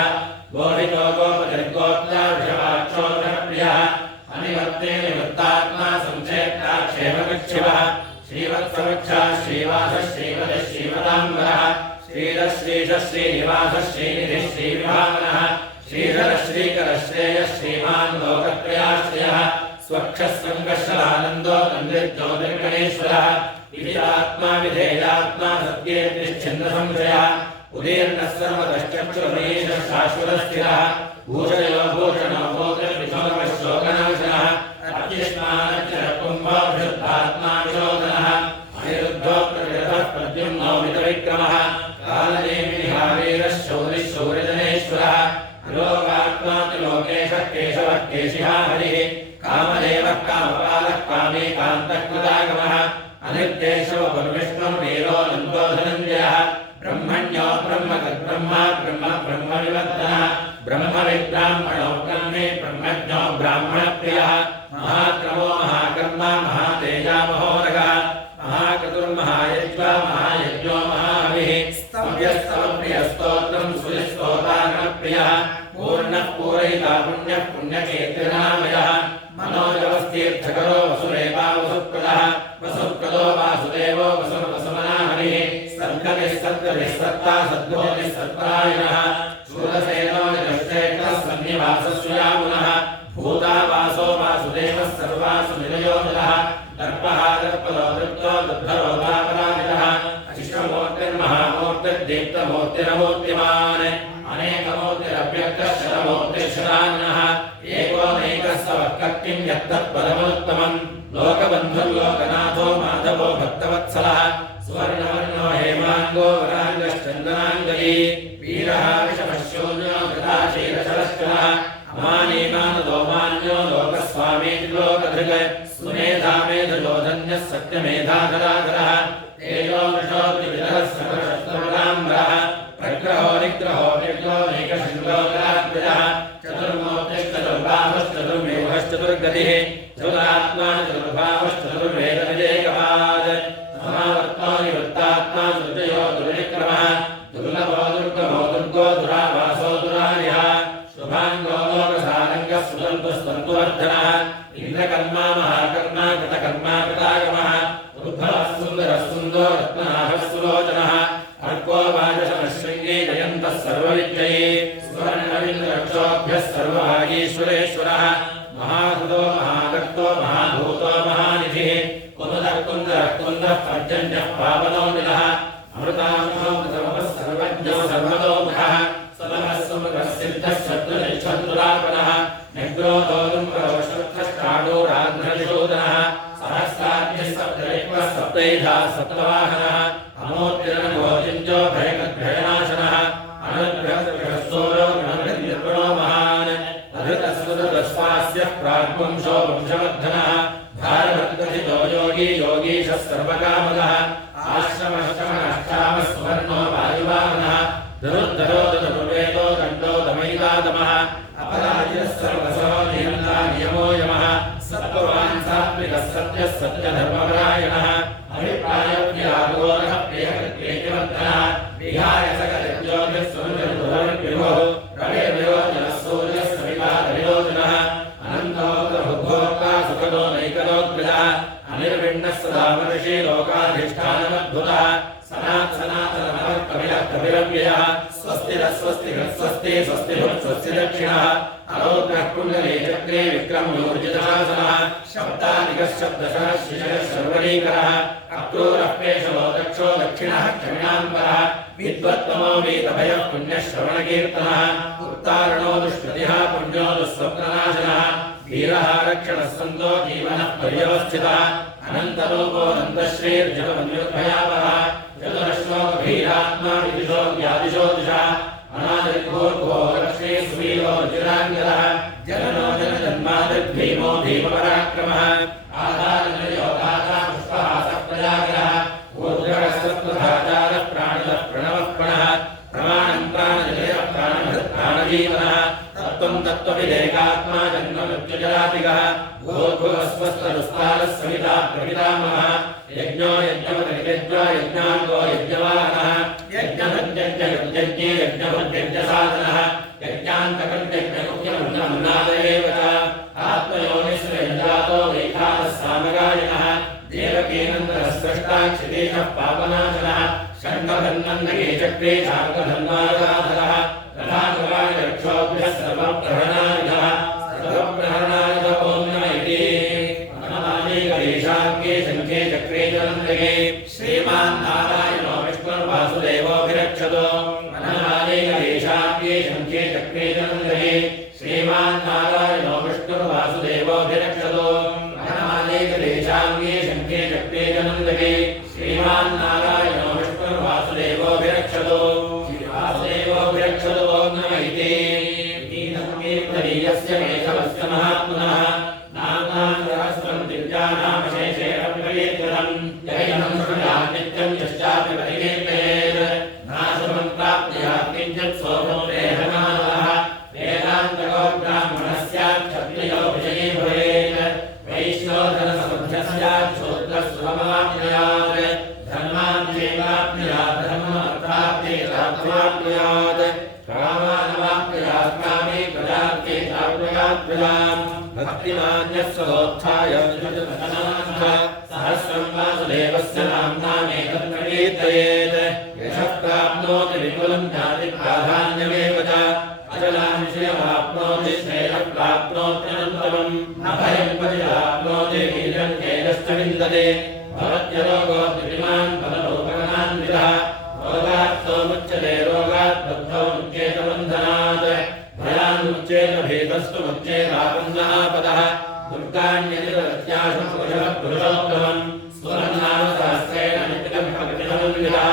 गोहितो गोपतिर्गोप्ता वृषभाक्षो प्रियः अनिवर्ते निवृत्तात्मा संक्षेप्ता क्षेमकृच्छिवः श्रीवत्सवृक्षा श्रीवासः श्रीपतिः श्रीमदाम्बरः श्रीरः श्रीशः श्रीनिवासः श्रीनिधिः श्रीविभावनः श्रीधरः श्रीकरः श्रेयः श्रीमान् लोकत्रयाश्रयः स्वक्षः सङ्कर्षलानन्दो तन्द्रिज्योतिर्गणेश्वरः विधिरात्मा विधेयात्मा सत्येतिश्छिन्नसंशयः उदीर्णः सर्वतश्चक्षुरमीशः शाश्वतस्थिरः भूषयो भूषणो भोगशोकनाशनः अत्युष्मानच्चरकुम्भोऽभिषुद्धात्मा विशोधनः अनिरुद्धो प्रविरतः प्रद्युम्नो मितविक्रमः कालनेमिनिहावीरः शौरिः शौर्यजनेश्वरः लोकात्मा त्रिलोकेशः केशवः केशिहा हरिः कामदेवः कामपालः कामी कान्तः कृतागमः अनिर्देशो गुरुविष्णुर्वीरो नन्दो धनञ्जयः ब्रह्मण्यो ब्रह्मतद्ब्रह्मा ब्रह्म ब्रह्मविवर्तनः ब्रह्मविद्ब्राह्मणो ब्रह्मे ब्रह्मज्ञो ब्राह्मणप्रियः महाक्रमो महाकर्मा महातेजा महोरगः महाक्रतुर्महायज्वा महायज्ञो महाहविः स्तव्यस्तवप्रियस्तोत्रम् सुरिस्तोतारणप्रियः पूर्णः पूरयिता पुण्यः पुण्यकीर्तिनामयः मनोजवस्तीर्थकरो वसुरेवा वसुप्रदः वसुप्रदो वासुदेवो वसुमना हरिः सद्गतिः सद्गतिः सत्ता सद्गोतिः सत्परायणः शूरसेनो निरश्चेतः सन्निवासस्वयामुनः भूतावासो वासुदेवः सर्वासु निलयोजनः दर्पः दर्पदो दृप्तो दुद्धरो वापराजितः अशिष्टमूर्तिर्महामूर्तिर्दीप्तमूर्तिरमूर्तिमान् अनेकमूर्तिरव्यक्तः शतमूर्तिर्शतान्नः एकोनैकः सवः किं यत्तत्परमोत्तमम् लोकबन्धुर्लोकनाथो माधवो भक्तवत्सलः सुवर्णवर्णो हेमाङ्गो वराङ्गश्चन्दनाङ्गली वीरः विषमशून्यो गदाशीलशलश्चलः अमानीमानदो मान्यो लोकस्वामीति लोकधृक् सुमेधा मेधयोधन्यः सत्यमेधाधराधरः तेजो वृषोऽग्निविदः सर्वशस्त्रबलाम्बरः प्रग्रहो निग्रहो व्यग्रो नैकशृङ्गोदराग्रजः चतुर्मूर्तिश्चतुर्बाहुश्चतुर्मेघश्चतुर्गतिः चतुरात्मा चतुर्भावश्चतुर्वेदविजयकपात् समावर्तो निवृत्तात्मा दुर्जयो दुर्विक्रमः दुर्लभो दुर्गमो दुर्गो दुरावासो दुरार्यः शुभाङ्गो लोकसारङ्गः सुदन्तुस्तन्तुवर्धनः इन्द्रकर्मा महाकर्मा कृतकर्मा कृतागमः उद्भवः सुन्दरः सुन्दो रत्नाभः सुलोचनः अर्को वाजशमशृङ्गे जयन्तः सर्वविद्यये सुवर्णरविन्द्रक्षोभ्यः सर्वभागीश्वरेश्वरः महाहृदो महागर्तो महाभूतो महानिधिः कुमुदः कुन्दरः कुन्दः पर्जन्यः पावनोनिलः अमृतामृतोऽमृतमः सर्वज्ञो सर्वतोमुखः सदमः सुमृतः सिद्धः शत्रुनिच्छत्रुरापणः निग्रोधोरुम्भवश्रुद्धश्चाडोराघ्ननिषूदनः सहस्राद्यः सप्तरिक्वः सप्तैधा सप्तवाहनः अमोद्यनमोचिञ्जो भयकद्भयनाशनः अनुग्रहसोरो निर्गुणो महान् अधृतस्वदस्वास्यः प्राग्वंशो वंशवर्धनः भारभद्रथितो योगी योगीशः सर्वकामदः आश्रमश्रमश्चामः सुवर्णो वायुवाहनः धनुर्धरो धनुर्वेदो दण्डो दमयितादमः अपराजितः सर्वसो नियन्ता नियमो यमः सत्त्ववान् सात्विकः सत्यः सत्यधर्मपरायणः अभिप्रायोऽप्यागोरः प्रियकृत्येकवर्धनः विहाय सकलज्योतिः सुरनिर्भुवनिर्विभुः रविर्विरोचनः सूर्यः सवितारविरोचनः अनन्तोत्तरभुग्भोक्ता सुखदो नैकलोद्विदः अनिर्विण्णः सदा वर्षी लोकाधिष्ठानमद्भुतः सनातनकविरः कविरव्ययः स्वस्तिरः स्वस्तिः स्वस्ति स्वस्तिभुः स्वस्ति दक्षिणः अरोग्रः कुण्डले चक्रे विक्रमोर्जितशासनः शब्दानिकः शब्दशः शिशरः सर्वणीकरः अक्रूरः पेशवो दक्षो दक्षिणः क्षमिणाम्बरः विद्वत्तमो वीतभयः पुण्यः श्रवणकीर्तनः उत्तारणो दुष्कृतिः पुण्यो दुःस्वप्ननाशनः वीरः रक्षणः सन्तो जीवनः पर्यवस्थितः अनन्तरूपोऽनन्तश्रीर्जगमन्युद्भयावहः चतुरश्लोकभीरात्मा विदिशो व्यादिशो दिशः अनादिर्भूर्भो लक्ष्मी सुवीरो रुचिराङ्गदः जननो जनजन्मादिर्भीमो भीमपराक्रमः आधारनिर्योगाता पुष्पहासः प्रजागरः ऊर्ध्वः सत्त्वधाचारः प्राणितः प्रणवः प्रणः प्रमाणं प्राणजलयः प्राणभृत् प्राणजीवनः तत्त्वं तत्त्वविदेकात्मा जन्ममृत्युजरातिगः ऊर्ध्वस्वस्तरुस्तारः सविता प्रपितामहः यज्ञो यज्ञवदयज्ञो यज्ञाङ्गो यज्ञवाहनः यज्ञभृत्यज्ञे यज्ञभृत्यज्ञसाधनः यज्ञान्तकर्त्यज्ञमुख्यमन्नादयेव च आत्मयोनिश्रयञ्जातो वैखानः सामगायिनः देवकीनन्दनः स्रष्टा क्षितीशः पापनाशनः षण्डभन्नन्दके चक्रे शार्कधन्वाराधरः तथागवाणरक्षोभ्यः सर्वप्रहरणायुधः सर्वप्रहरणायुध ॐ नमः इति गणेशाग्ये शङ्खे चक्रे च नन्दके श्रीमान् नारायणो विष्णुर्वासुदेवोऽभिरक्षतो वनमाले गणेशाग्ये शङ्खे चक्रे च नन्दके श्रीमान् नारायणो विष्णुर्वासुदेवोऽभिरक्षतो वनमाले गणेशाग्ये शङ्खे चक्रे च नन्दके श्रीमान् नारायणो विष्णुर्वासुदेवोऽभिरक्षतो वासुदेवोऽभिरक्षतो ॐ नमः इति कीर्तनीयस्य केशवस्य महात्मनः नामशेषेरविवेदनम् जयनं शृणुयात् नित्यं यश्चापि परिकीर्तयेत् नाशमं प्राप्नुयात् किञ्चित् सोमोदेहमानः वेदान्तको ब्राह्मणः स्यात् क्षत्रियो विजयी भवेत् वैष्णोधनसमर्थः स्यात् शूद्रः सुखमाप्नुयात् धर्मान्येवाप्नुयात् धर्ममर्थाप्ते प्राप्नुयात् कामानवाप्नुयात् कामे प्रजाप्ते भक्तिमान्यस्वोत्थाय सहस्रं वासुदेवस्य नाम्नामेतत्प्रकीर्तयेत् यशः प्राप्नोति विपुलं ज्ञातिप्राधान्यमेव च अचलां श्रियमाप्नोति श्रेयः प्राप्नोत्यनन्तरम् न भयं परिलाप्नोति वीर्यं तेजश्च विन्दते भवत्यरोगोऽतिमान् फलरूपगणान्वितः रोगात्तो मुच्यते रोगात् बद्धो मुच्येत बन्धनात् भयान्मुच्येत भीतस्तु मुच्येतापन्नापदः दुर्गाण्यतिरत्याशं पुरुषः पुरुषोत्तमम् स्वरन्नामसहस्रेण नित्यं भक्तिसमन्वितः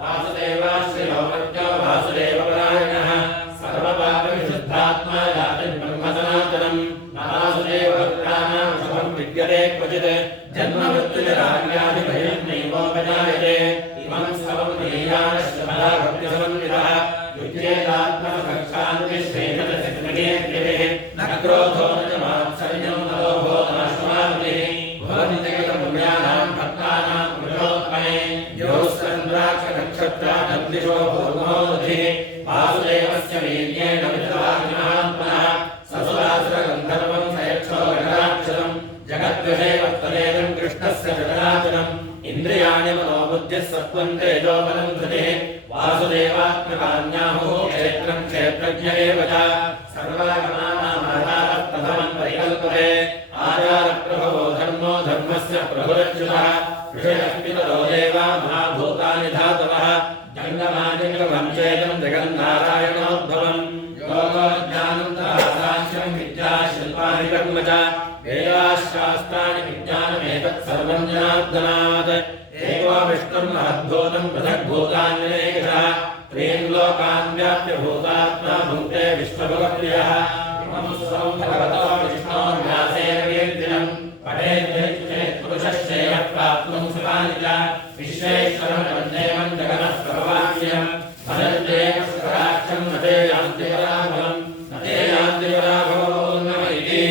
वासुदेवाश्रयो मर्त्यो वासुदेवपरायणः सर्वपापविशुद्धात्मा याति ब्रह्मसनातनम् वासुदेवभक्तानां शुभं विद्यते क्वचित् जन्ममृत्युजराव्याधिभयं नैवोपजायते इमं स्तवं नीयानश्रमदा भक्तिसमन्वितः युज्येतात्मसक्षान्तिश्रेणतसिद्धेभ्यः न क्रोधो न च मात्सर्यं न लोभो नाशमावतिः भवति जगतपुण्यानां भक्तानां पुरुषोत्तमे योऽस्कन्द्राक्षनक्षत्रादग्निशो भूर्मोदधिः वासुदेवस्य वीर्येण विदधाग्निमहात्मनः ससुरासुरगन्धर्वं सयक्षो गणराक्षसं जगद्वशे वर्ततेदं कृष्णस्य जगदाचनम् इन्द्रियाणि मनोबुद्धिः सत्त्वं तेजोबलं धृतिः वासुदेवात्मकान्याहुः क्षेत्रं क्षेत्रज्ञ एव च सर्वागमानामाधारः प्रथमं परिकल्पते आचारप्रभवो धर्मो धर्मस्य प्रभुरच्युतः ऋषयः देवा महाभूतानि धातवः जङ्गमाजङ्गमं चेदं जगन्नारायणोद्भवम् योगो ज्ञानं तथा विद्या शिल्पानि कर्म च वेदाशास्त्राणि विज्ञानमेतत् सर्वं जनार्दनात् एको विष्णुर्महद्भूतं पृथग्भूतान्यनेकशः त्रीन् लोकान् व्याप्य भूतात्मा भुङ्क्ते विश्वभगप्रियः इमं सर्वं भगवतो विष्णोर्व्यासेन कीर्तितं पठेत् पुरुषः श्रेयः प्राप्तुं सुखानि च विश्वेश्वरं वन्देवं जगतः सर्ववाक्यं भजन्ते पुष्कराक्षं न ते यान्ति पराभवम् न ते यान्ति पराभवो नम इति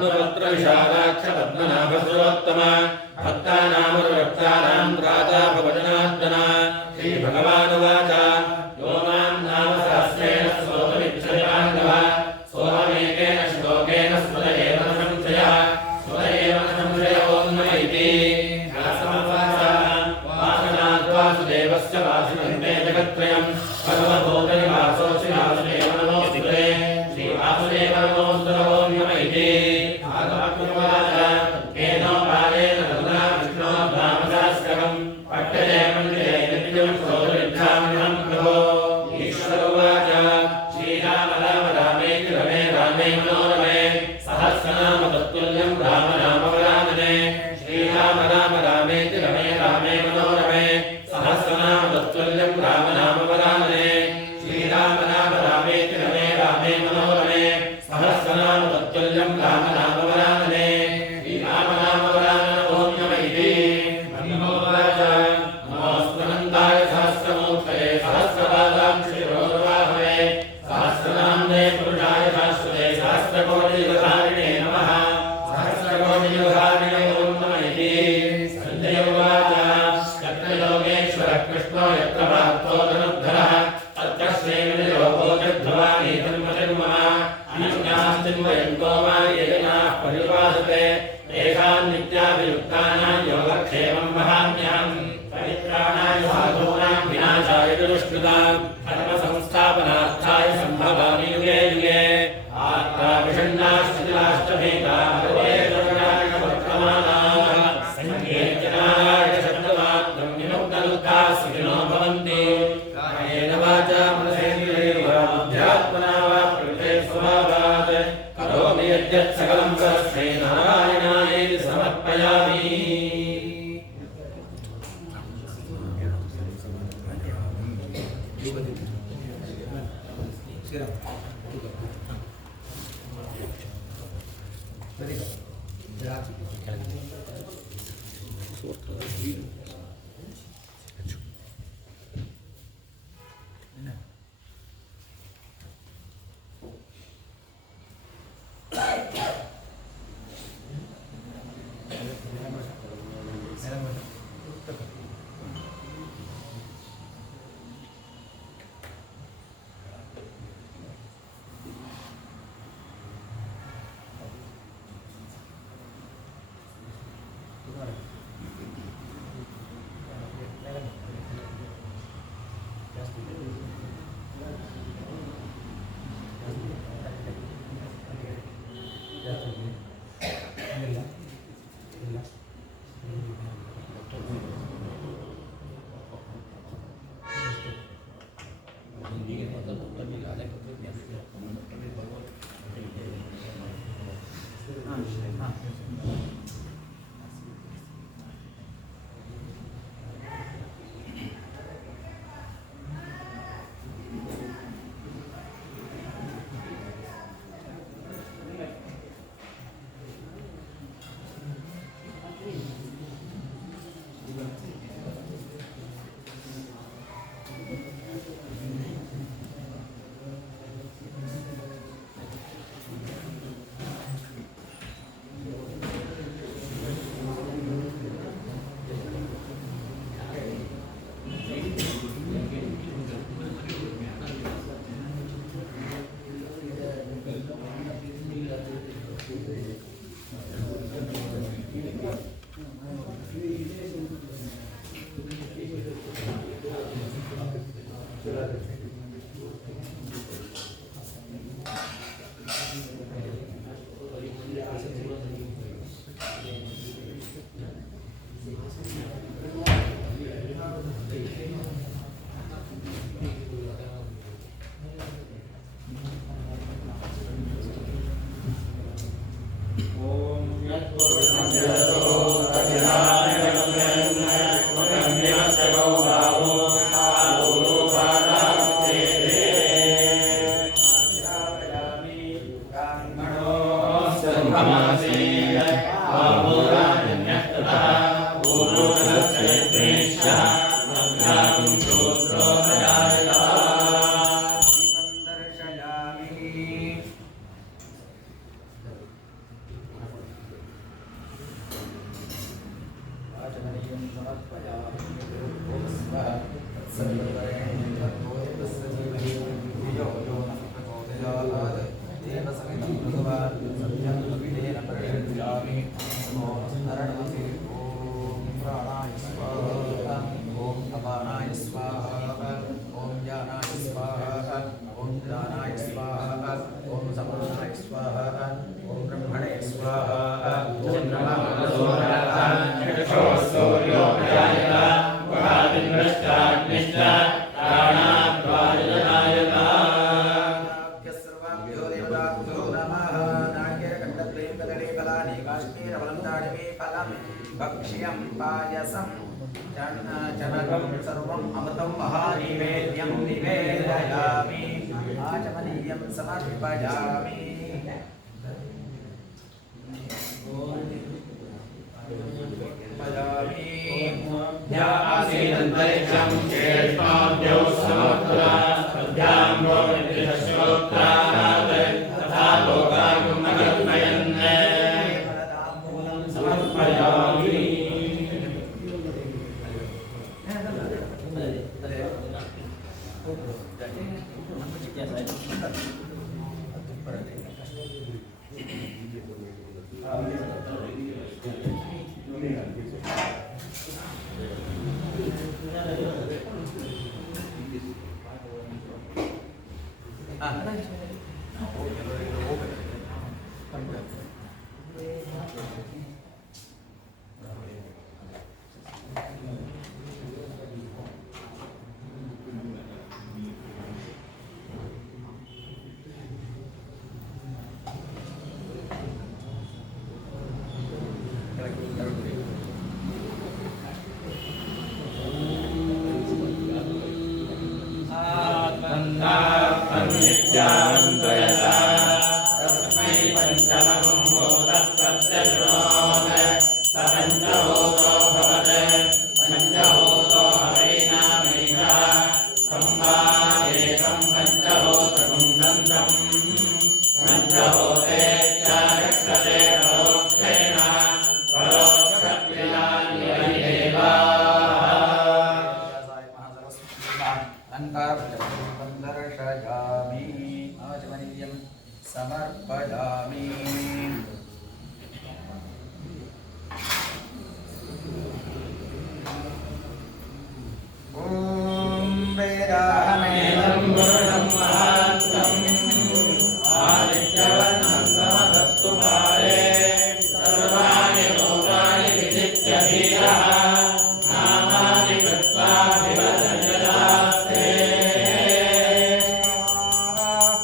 पद्मपत्रविशालाक्ष पद्मनाभसुरोत्तम भक्तानामनुरक्तानां प्रातापवचनार्दना श्रीभगवानुवाच यो मां नाम सहस्रेण स्तोतुमिच्छति पाण्डव सोममेकेन श्लोकेन स्मृत एव न संशयः स्मृत एव न संशयो न इति वासुदेवस्य वासुदेवते जगत्त्रयं सर्वभूतनिवासोऽसि वासुदेव नमोऽस्तुते श्रीवासुदेव नमोऽस्तु नमो इति केनोपादेन रघुना विष्णो रामदास्करं पठ्यते मन्दिरे नित्यं स्तोतुमिच्छाम्यहं प्रभो ईश्वरोवाच श्रीराम राम रामेति रमे रामे मनोरमे सहस्रनाम तत्तुल्यं राम राम वरानने श्रीराम राम रामेति रमे रामे मनोरमे सहस्रनाम तत्तुल्यं राम नाम वरानने श्रीराम राम रामेति रमे रामे मनोरमे सहस्रनाम तत्तुल्यं राम नाम वरानने श्रीराम नाम वरानन ओं नम इति ब्रह्मोवाच नमोऽस्मन्ताय सहस्रमूर्तये सहस्रपादां श्रीरोर्वाहवे सहस्रनाम्ने पुरुषाय शाश्वते सहस्रकोटियुगधारिणे नमः सहस्रकोटियुगधारिणे ओं नम इति सञ्जय उवाच यत्र योगेश्वरः कृष्णो यत्र पार्थो धनुर्धरः तत्र श्रीविजयोगो जग्ध्वानि तन्मतिर्मम अनन्यास्तिन्वयन्तो मा ये जनाः परिपासते तेषां नित्याभियुक्तानां योगक्षेमं वहाम्यहम् परित्राणाय साधूनां विनाशाय च दुष्कृतां धर्मसंस्थापनार्थाय सम्भवामि युगे युगे आत्माभिषण्णाश्चिलाश्च भीताः वर्तमानाः सङ्कीर्तनारायणशब्दमात्रं विमुक्तदुःखाः सुखिनो भवन्ति कायेन वाचा मनसेन्द्रियैर्वा बुद्ध्यात्मना वा प्रकृते स्वभावात् करोमि यद्यत् सकलं परस्मै नारायणायेति समर्पयामि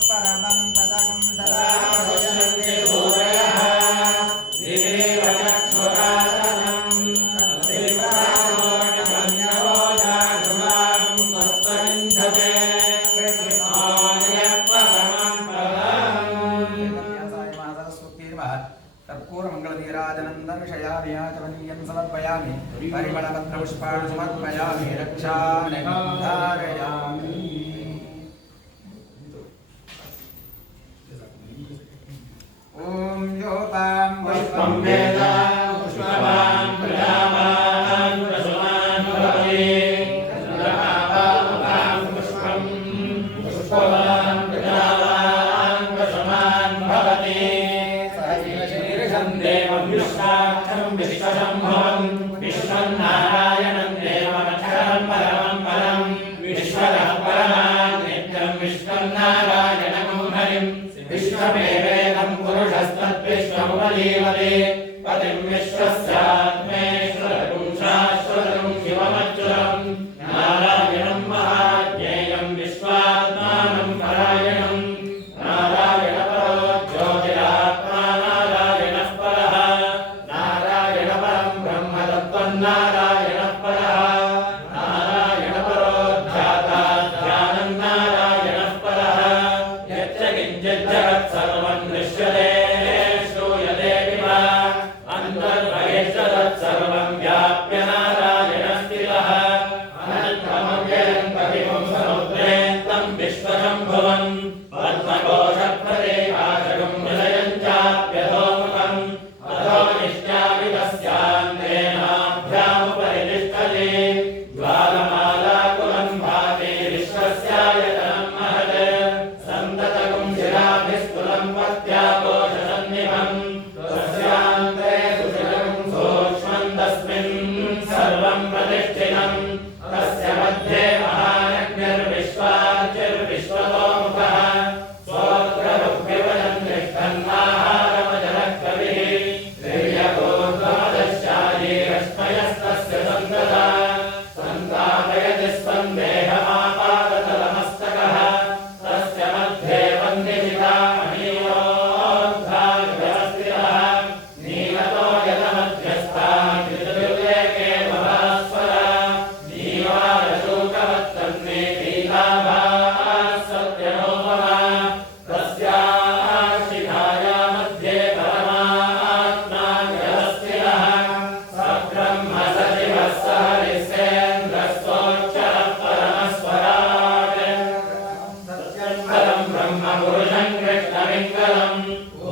परमं पदं सदा भजन्ति भूयः नीराजनं दर्शयामि आचमनीयं समर्पयामि परिमलपत्रपुष्पाणि समर्पयामि रक्षामि धारयामि ॐ योतां पुष्पं वेद पुष्पवान् प्रजावान् प्रसवान् भवति चन्द्रमावां पुष्पं पुष्पवान् प्रजावान् प्रसवान् भवति सहजीवशीर्षं देवं विश्वाक्षरं विश्वशम्भवं विश्वं नारायणं देवमक्षरं परमं परं विश्वतः परमान् नित्यं विश्वं नारायणं हरिं विश्वमेवेदं पुरुषस्तद्विश्वमुपजीवते पतिं विश्वस्यात्मेश्वरं शाश्वतं शिवमच्युतं नारायणं महाज्ञेयं विश्वात्मानं परायणं नारायणपरो ज्योतिरात्मा नारायणः परः नारायणपरं ब्रह्म तत्त्वं नारायणः परः नारायणपरो ध्याता ध्यानं नारायणः परः यच्च किञ्चित् जगत् सर्वं दृश्यते श्रूयते विवा अन्तर्बहिश्च तत्सर्वं व्याप्य नारायणः स्थितः अनन्तमव्ययं प्रतिमं समुद्रेन्तं विश्वशम्भुवं पद्मकोशप्रदेकाशकं हृदयं चाप्यधोमुखं अधो निश्चामि तस्यान्तेनाभ्यामुपरि तिष्ठति ज्वालमालाकुलं भाति विश्वस्यायतनं महत् सन्ततं शिराभिस्तुलं पत्याकोशसन्निभं तस्यान्ते सुशिलं सूक्ष्मं तस्मिन् सर्वं प्रतिष्ठितं तस्य मध्ये महायज्ञर्विश्वाचिर्विश्वतोमुखः स्वोग्रभुग्विवजं तिष्ठन्नाहारमजलः कविः दिव्यगोर्ध्वमदश्चारीरश्मयस्तस्य सन्तता सन्तापयति स्पन्देहमापादतलमस्तकः तस्य मध्ये वह्निशिखा अणीयोऽर्धाव्यवस्थितः नीलतो यतमध्यस्थाः कृतयुर्लेके भवास्वरा नीवारशूकवत्तन्ने पीताभाः सत्यनोपमा तस्याः शिखाया मध्ये परमात्मा व्यवस्थितः सब्रह्म सचिवः सः हरिसेन्द्रस्तोच्चरः परमस्वराट् परं ब्रह्म पुरुषं कृष्णमिङ्गलं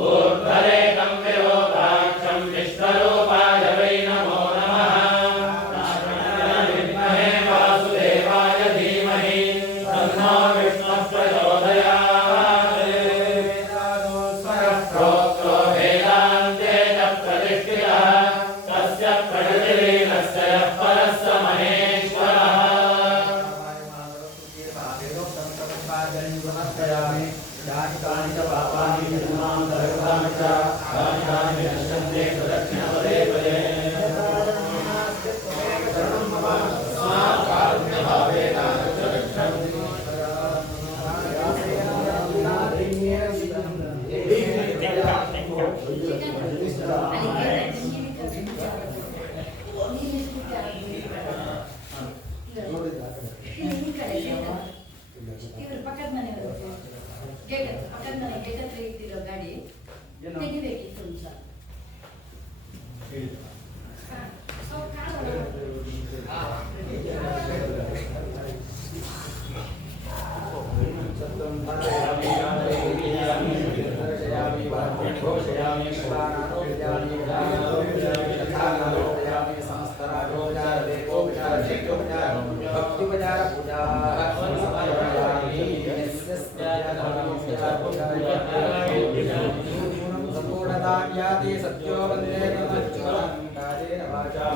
ऊर्ध्वरेकं विरोधाक्षं विश्वरूपाय वै नमो नमः विद्महे वासुदेवाय धीमहि तन्नो विष्णुः प्रचोदयात् प्रोक्तो वेदान्ते च प्रतिष्ठितः तस्य प्रकृतिलीनस्य यः परः स महेश्वरः यानि च पापानि जन्मां सर्वाणि च कानि नश्यन्ते प्रदक्षिणपदे पदे शरणं मम स्वाकारुण्यभावेन ಇವರು ಪಕ್ಕದ ಮನೆಯವರು ಗೇಟ್ ಪಕ್ಕದ ಮನೆ ಗೇಟ್ ಹತ್ರ ಇಟ್ಟಿರೋ ಗಾಡಿ ತೆಗಿಬೇಕಿತ್ತು ಒಂದು सत्यो वन्दे कालेन वाचा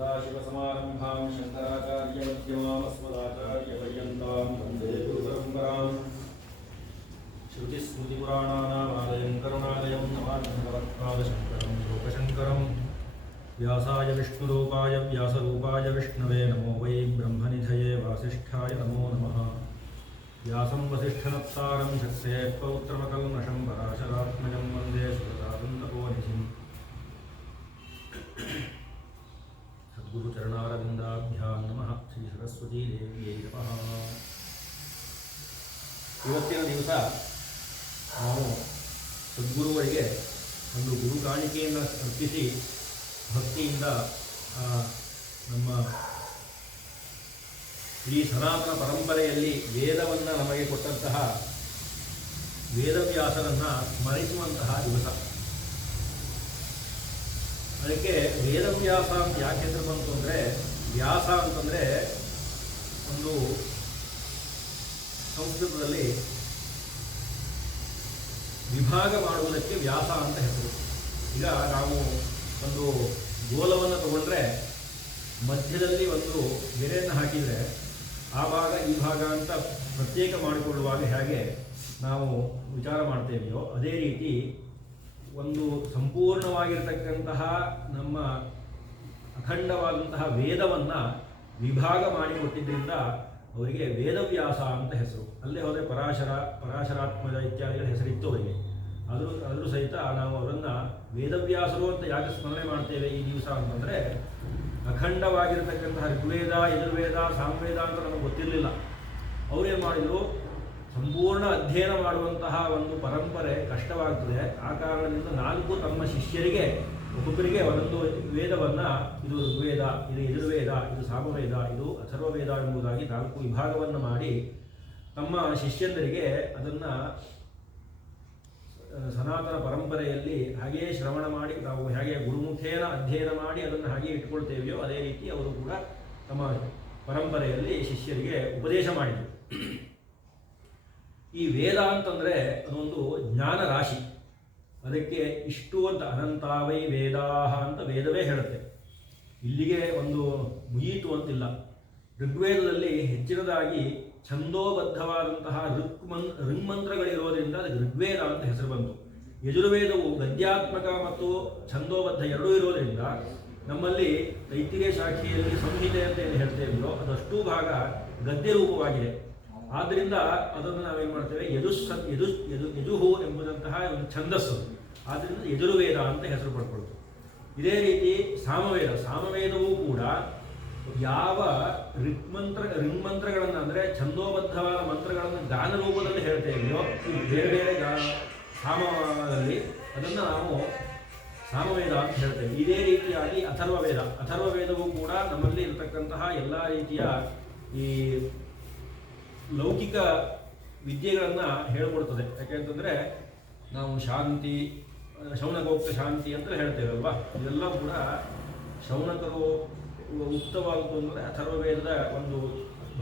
सदाशिवसमारम्भां शङ्कराचार्यमध्यमामस्मदाचार्यपर्यन्तां वन्दे गुरुपरम्पराम् श्रुतिस्मृतिपुराणानामालयं करुणालयं नमामि भगवत्पादशङ्करं लोकशङ्करं व्यासाय विष्णुरूपाय व्यासरूपाय विष्णवे नमो वै ब्रह्मनिधये वासिष्ठाय नमो नमः व्यासं वसिष्ठनप्तारं शक्तेः पौत्रमकल्मषं पराशरात्मजं वन्दे सुरतावन्दपोनिधिम् सद्गुरुचरणारविन्दाभ्यां नमः श्री सरस्वती देव्यै नमः। ಇವತ್ತಿನ ದಿವಸ ನಾವು ಸದ್ಗುರುವರಿಗೆ ಒಂದು ಗುರು ಕಾಣಿಕೆಯನ್ನು ಅರ್ಪಿಸಿ ಭಕ್ತಿಯಿಂದ ನಮ್ಮ ಈ ಸನಾತನ ಪರಂಪರೆಯಲ್ಲಿ ವೇದವನ್ನು ನಮಗೆ ಕೊಟ್ಟಂತಹ ವೇದವ್ಯಾಸರನ್ನು ಸ್ಮರಿಸುವಂತಹ ದಿವಸ. ಅದಕ್ಕೆ ವೇದವ್ಯಾಸ ಅಂತ ಯಾಕೆ ಹೆಸರು ಬಂತು ಅಂದರೆ, ವ್ಯಾಸ ಅಂತಂದರೆ ಒಂದು ಸಂಸ್ಕೃತದಲ್ಲಿ ವಿಭಾಗ ಮಾಡುವುದಕ್ಕೆ ವ್ಯಾಸ ಅಂತ ಹೆಸರು. ಈಗ ನಾವು ಒಂದು ಗೋಲವನ್ನು ತಗೊಂಡ್ರೆ ಮಧ್ಯದಲ್ಲಿ ಒಂದು ಗೆರೆಯನ್ನು ಹಾಕಿದರೆ ಆ ಭಾಗ ಈ ಭಾಗ ಅಂತ ಪ್ರತ್ಯೇಕ ಮಾಡಿಕೊಳ್ಳುವಾಗ ಹೇಗೆ ನಾವು ವಿಚಾರ ಮಾಡ್ತೇವೆಯೋ ಅದೇ ರೀತಿ ಒಂದು ಸಂಪೂರ್ಣವಾಗಿರತಕ್ಕಂತಹ ನಮ್ಮ ಅಖಂಡವಾದಂತಹ ವೇದವನ್ನು ವಿಭಾಗ ಮಾಡಿಕೊಟ್ಟಿದ್ದರಿಂದ ಅವರಿಗೆ ವೇದವ್ಯಾಸ ಅಂತ ಹೆಸರು. ಅಲ್ಲೇ ಹೋದರೆ ಪರಾಶರಾತ್ಮಜ ಇತ್ಯಾದಿಗಳ ಹೆಸರಿತ್ತು ಅವರಿಗೆ. ಆದರೂ ಸಹಿತ ನಾವು ಅವರನ್ನು ವೇದವ್ಯಾಸರು ಅಂತ ಯಾಕೆ ಸ್ಮರಣೆ ಮಾಡ್ತೇವೆ ಈ ದಿವಸ ಅಂತಂದರೆ, ಅಖಂಡವಾಗಿರತಕ್ಕಂತಹ ಋಗ್ವೇದ, ಯಜುರ್ವೇದ, ಸಾಮವೇದ ಅಂತ ನಮಗೆ ಗೊತ್ತಿರಲಿಲ್ಲ. ಅವರೇನು ಮಾಡಿದರು, ಸಂಪೂರ್ಣ ಅಧ್ಯಯನ ಮಾಡುವಂತಹ ಒಂದು ಪರಂಪರೆ ಕಷ್ಟವಾಗ್ತದೆ. ಆ ಕಾರಣದಿಂದ 4 ತಮ್ಮ ಶಿಷ್ಯರಿಗೆ ಒಬ್ಬೊಬ್ಬರಿಗೆ ಒಂದೊಂದು ವೇದವನ್ನು ಇದು ಋಗ್ವೇದ, ಇದು ಯಜುರ್ವೇದ, ಇದು ಸಾಮವೇದ, ಇದು ಅಥರ್ವವೇದ ಎಂಬುದಾಗಿ 4 ವಿಭಾಗವನ್ನು ಮಾಡಿ ತಮ್ಮ ಶಿಷ್ಯಂದರಿಗೆ ಅದನ್ನು ಸನಾತನ ಪರಂಪರೆಯಲ್ಲಿ ಹಾಗೆಯೇ ಶ್ರವಣ ಮಾಡಿ ನಾವು ಹಾಗೆ ಗುರುಮುಖೇನ ಅಧ್ಯಯನ ಮಾಡಿ ಅದನ್ನು ಹಾಗೆ ಇಟ್ಕೊಳ್ತೇವೆಯೋ ಅದೇ ರೀತಿ ಅವರು ಕೂಡ ತಮ್ಮ ಪರಂಪರೆಯಲ್ಲಿ ಶಿಷ್ಯರಿಗೆ ಉಪದೇಶ ಮಾಡಿದರು. ಈ ವೇದ ಅಂತಂದರೆ ಅದೊಂದು ಜ್ಞಾನ ರಾಶಿ. ಅದಕ್ಕೆ ಇಷ್ಟು ಅಂತ ಅನಂತಾವೈ ವೇದಾಹ ಅಂತ ವೇದವೇ ಹೇಳುತ್ತೆ. ಇಲ್ಲಿಗೆ ಒಂದು ಮುಗೀತು ಅಂತಿಲ್ಲ. ಋಗ್ವೇದದಲ್ಲಿ ಹೆಚ್ಚಿನದಾಗಿ ಛಂದೋಬದ್ಧವಾದಂತಹ ಋಗ್ಮಂತ್ರಗಳಿರೋದ್ರಿಂದ ಅದಕ್ಕೆ ಋಗ್ವೇದ ಅಂತ ಹೆಸರು ಬಂತು. ಯಜುರ್ವೇದವು ಗದ್ಯಾತ್ಮಕ ಮತ್ತು ಛಂದೋಬದ್ಧ ಎರಡೂ ಇರೋದ್ರಿಂದ ನಮ್ಮಲ್ಲಿ ತೈತ್ತಿರೀಯ ಶಾಖೆಯಲ್ಲಿ ಸಂಹಿತೆ ಅಂತ ಏನು ಹೇಳ್ತೇವೆಯೋ ಅದಷ್ಟು ಭಾಗ ಗದ್ಯ ರೂಪವಾಗಿದೆ. ಆದ್ದರಿಂದ ಅದನ್ನು ನಾವೇನು ಮಾಡ್ತೇವೆ, ಯಜುಹು ಎಂಬುದಂತಹ ಒಂದು ಛಂದಸ್ಸು, ಆದ್ದರಿಂದ ಯಜುರ್ವೇದ ಅಂತ ಹೆಸರು ಪಡ್ಕೊಳ್ತು. ಇದೇ ರೀತಿ ಸಾಮವೇದವೂ ಕೂಡ ಯಾವ ಋಗ್ಮಂತ್ರಗಳನ್ನು ಅಂದರೆ ಛಂದೋಬದ್ಧವಾದ ಮಂತ್ರಗಳನ್ನು ಗಾನ ರೂಪದಲ್ಲಿ ಹೇಳ್ತೇವೆಯೋ ಬೇರೆ ಬೇರೆ ಸಾಮದಲ್ಲಿ ಅದನ್ನು ನಾವು ಸಾಮವೇದ ಅಂತ ಹೇಳ್ತೇವೆ. ಇದೇ ರೀತಿಯಾಗಿ ಅಥರ್ವವೇದವೂ ಕೂಡ ನಮ್ಮಲ್ಲಿ ಇರತಕ್ಕಂತಹ ಎಲ್ಲ ರೀತಿಯ ಈ ಲೌಕಿಕ ವಿದ್ಯೆಗಳನ್ನು ಹೇಳ್ಕೊಡ್ತದೆ. ಯಾಕೆಂತಂದರೆ ನಾವು ಶಾಂತಿ, ಶೌನಕೋಕ್ತ ಶಾಂತಿ ಅಂತ ಹೇಳ್ತೇವಲ್ವಾ, ಇದೆಲ್ಲ ಕೂಡ ಶೌನಕರು ಉಕ್ತವಾದದ್ದು ಅಂದರೆ ಅಥರ್ವವೇದದ ಒಂದು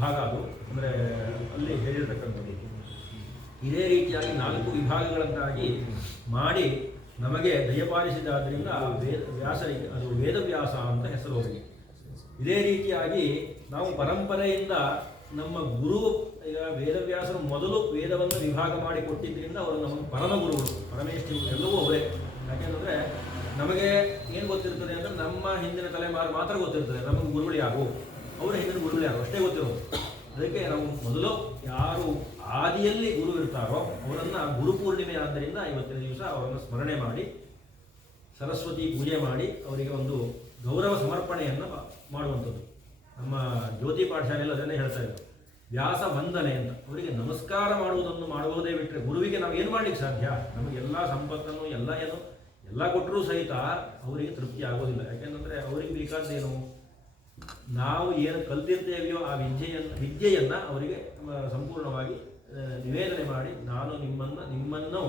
ಭಾಗ ಅದು, ಅಂದರೆ ಅಲ್ಲಿ ಹೇಳಿರ್ತಕ್ಕಂಥದ್ದು. ಇದೇ ರೀತಿಯಾಗಿ 4 ವಿಭಾಗಗಳನ್ನಾಗಿ ಮಾಡಿ ನಮಗೆ ದಯಪಾಲಿಸಿದಾದ್ದರಿಂದ ವ್ಯಾಸರಿಗೆ ಅದು ವೇದವ್ಯಾಸ ಅಂತ ಹೆಸರು ಅವರಿಗೆ. ಇದೇ ರೀತಿಯಾಗಿ ನಾವು ಪರಂಪರೆಯಿಂದ ನಮ್ಮ ಗುರು, ಈಗ ವೇದವ್ಯಾಸರು ಮೊದಲು ವೇದವನ್ನು ವಿಭಾಗ ಮಾಡಿ ಕೊಟ್ಟಿದ್ದರಿಂದ ಅವರು ನಮ್ಮ ಪರಮ ಗುರುಗಳು, ಪರಮೇಶ್ವರಿ ಎಲ್ಲವೂ ಅವರೇ. ಯಾಕೆಂದರೆ ನಮಗೆ ಏನು ಗೊತ್ತಿರ್ತದೆ ಅಂದರೆ ನಮ್ಮ ಹಿಂದಿನ ತಲೆಮಾರು ಮಾತ್ರ ಗೊತ್ತಿರ್ತದೆ ನಮಗೆ ಗುರುಗಳು ಯಾರು, ಅವರ ಹಿಂದಿನ ಗುರುಗಳು ಯಾರು ಅಷ್ಟೇ ಗೊತ್ತಿರೋದು. ಅದಕ್ಕೆ ನಾವು ಮೊದಲು ಯಾರು ಆದಿಯಲ್ಲಿ ಗುರು ಇರ್ತಾರೋ ಅವರನ್ನು ಗುರುಪೂರ್ಣಿಮೆ ಆದ್ದರಿಂದ ಇವತ್ತಿನ ದಿವಸ ಅವರನ್ನು ಸ್ಮರಣೆ ಮಾಡಿ ಸರಸ್ವತಿ ಪೂಜೆ ಮಾಡಿ ಅವರಿಗೆ ಒಂದು ಗೌರವ ಸಮರ್ಪಣೆಯನ್ನು ಮಾಡುವಂಥದ್ದು. ನಮ್ಮ ಜ್ಯೋತಿ ಪಾಠಶಾಲೆಯಲ್ಲಿ ಅದನ್ನೇ ಹೇಳ್ತಾ ಇದ್ರು, ವ್ಯಾಸ ವಂದನೆ ಅಂತ. ಅವರಿಗೆ ನಮಸ್ಕಾರ ಮಾಡುವುದನ್ನು ಮಾಡುವುದೇ ಬಿಟ್ಟರೆ ಗುರುವಿಗೆ ನಾವು ಏನು ಮಾಡಲಿಕ್ಕೆ ಸಾಧ್ಯ? ನಮಗೆಲ್ಲ ಸಂಪತ್ತನ್ನು ಎಲ್ಲ ಕೊಟ್ಟರೂ ಸಹಿತ ಅವರಿಗೆ ತೃಪ್ತಿ ಆಗೋದಿಲ್ಲ. ಯಾಕೆಂತಂದರೆ ಅವರಿಗೆ ಬೇಕಾದ್ದೇನು, ನಾವು ಏನು ಕಲ್ತಿರ್ತೇವೆಯೋ ಆ ವಿದ್ಯೆಯನ್ನು ಅವರಿಗೆ ಸಂಪೂರ್ಣವಾಗಿ ನಿವೇದನೆ ಮಾಡಿ, ನಾನು ನಿಮ್ಮನ್ನು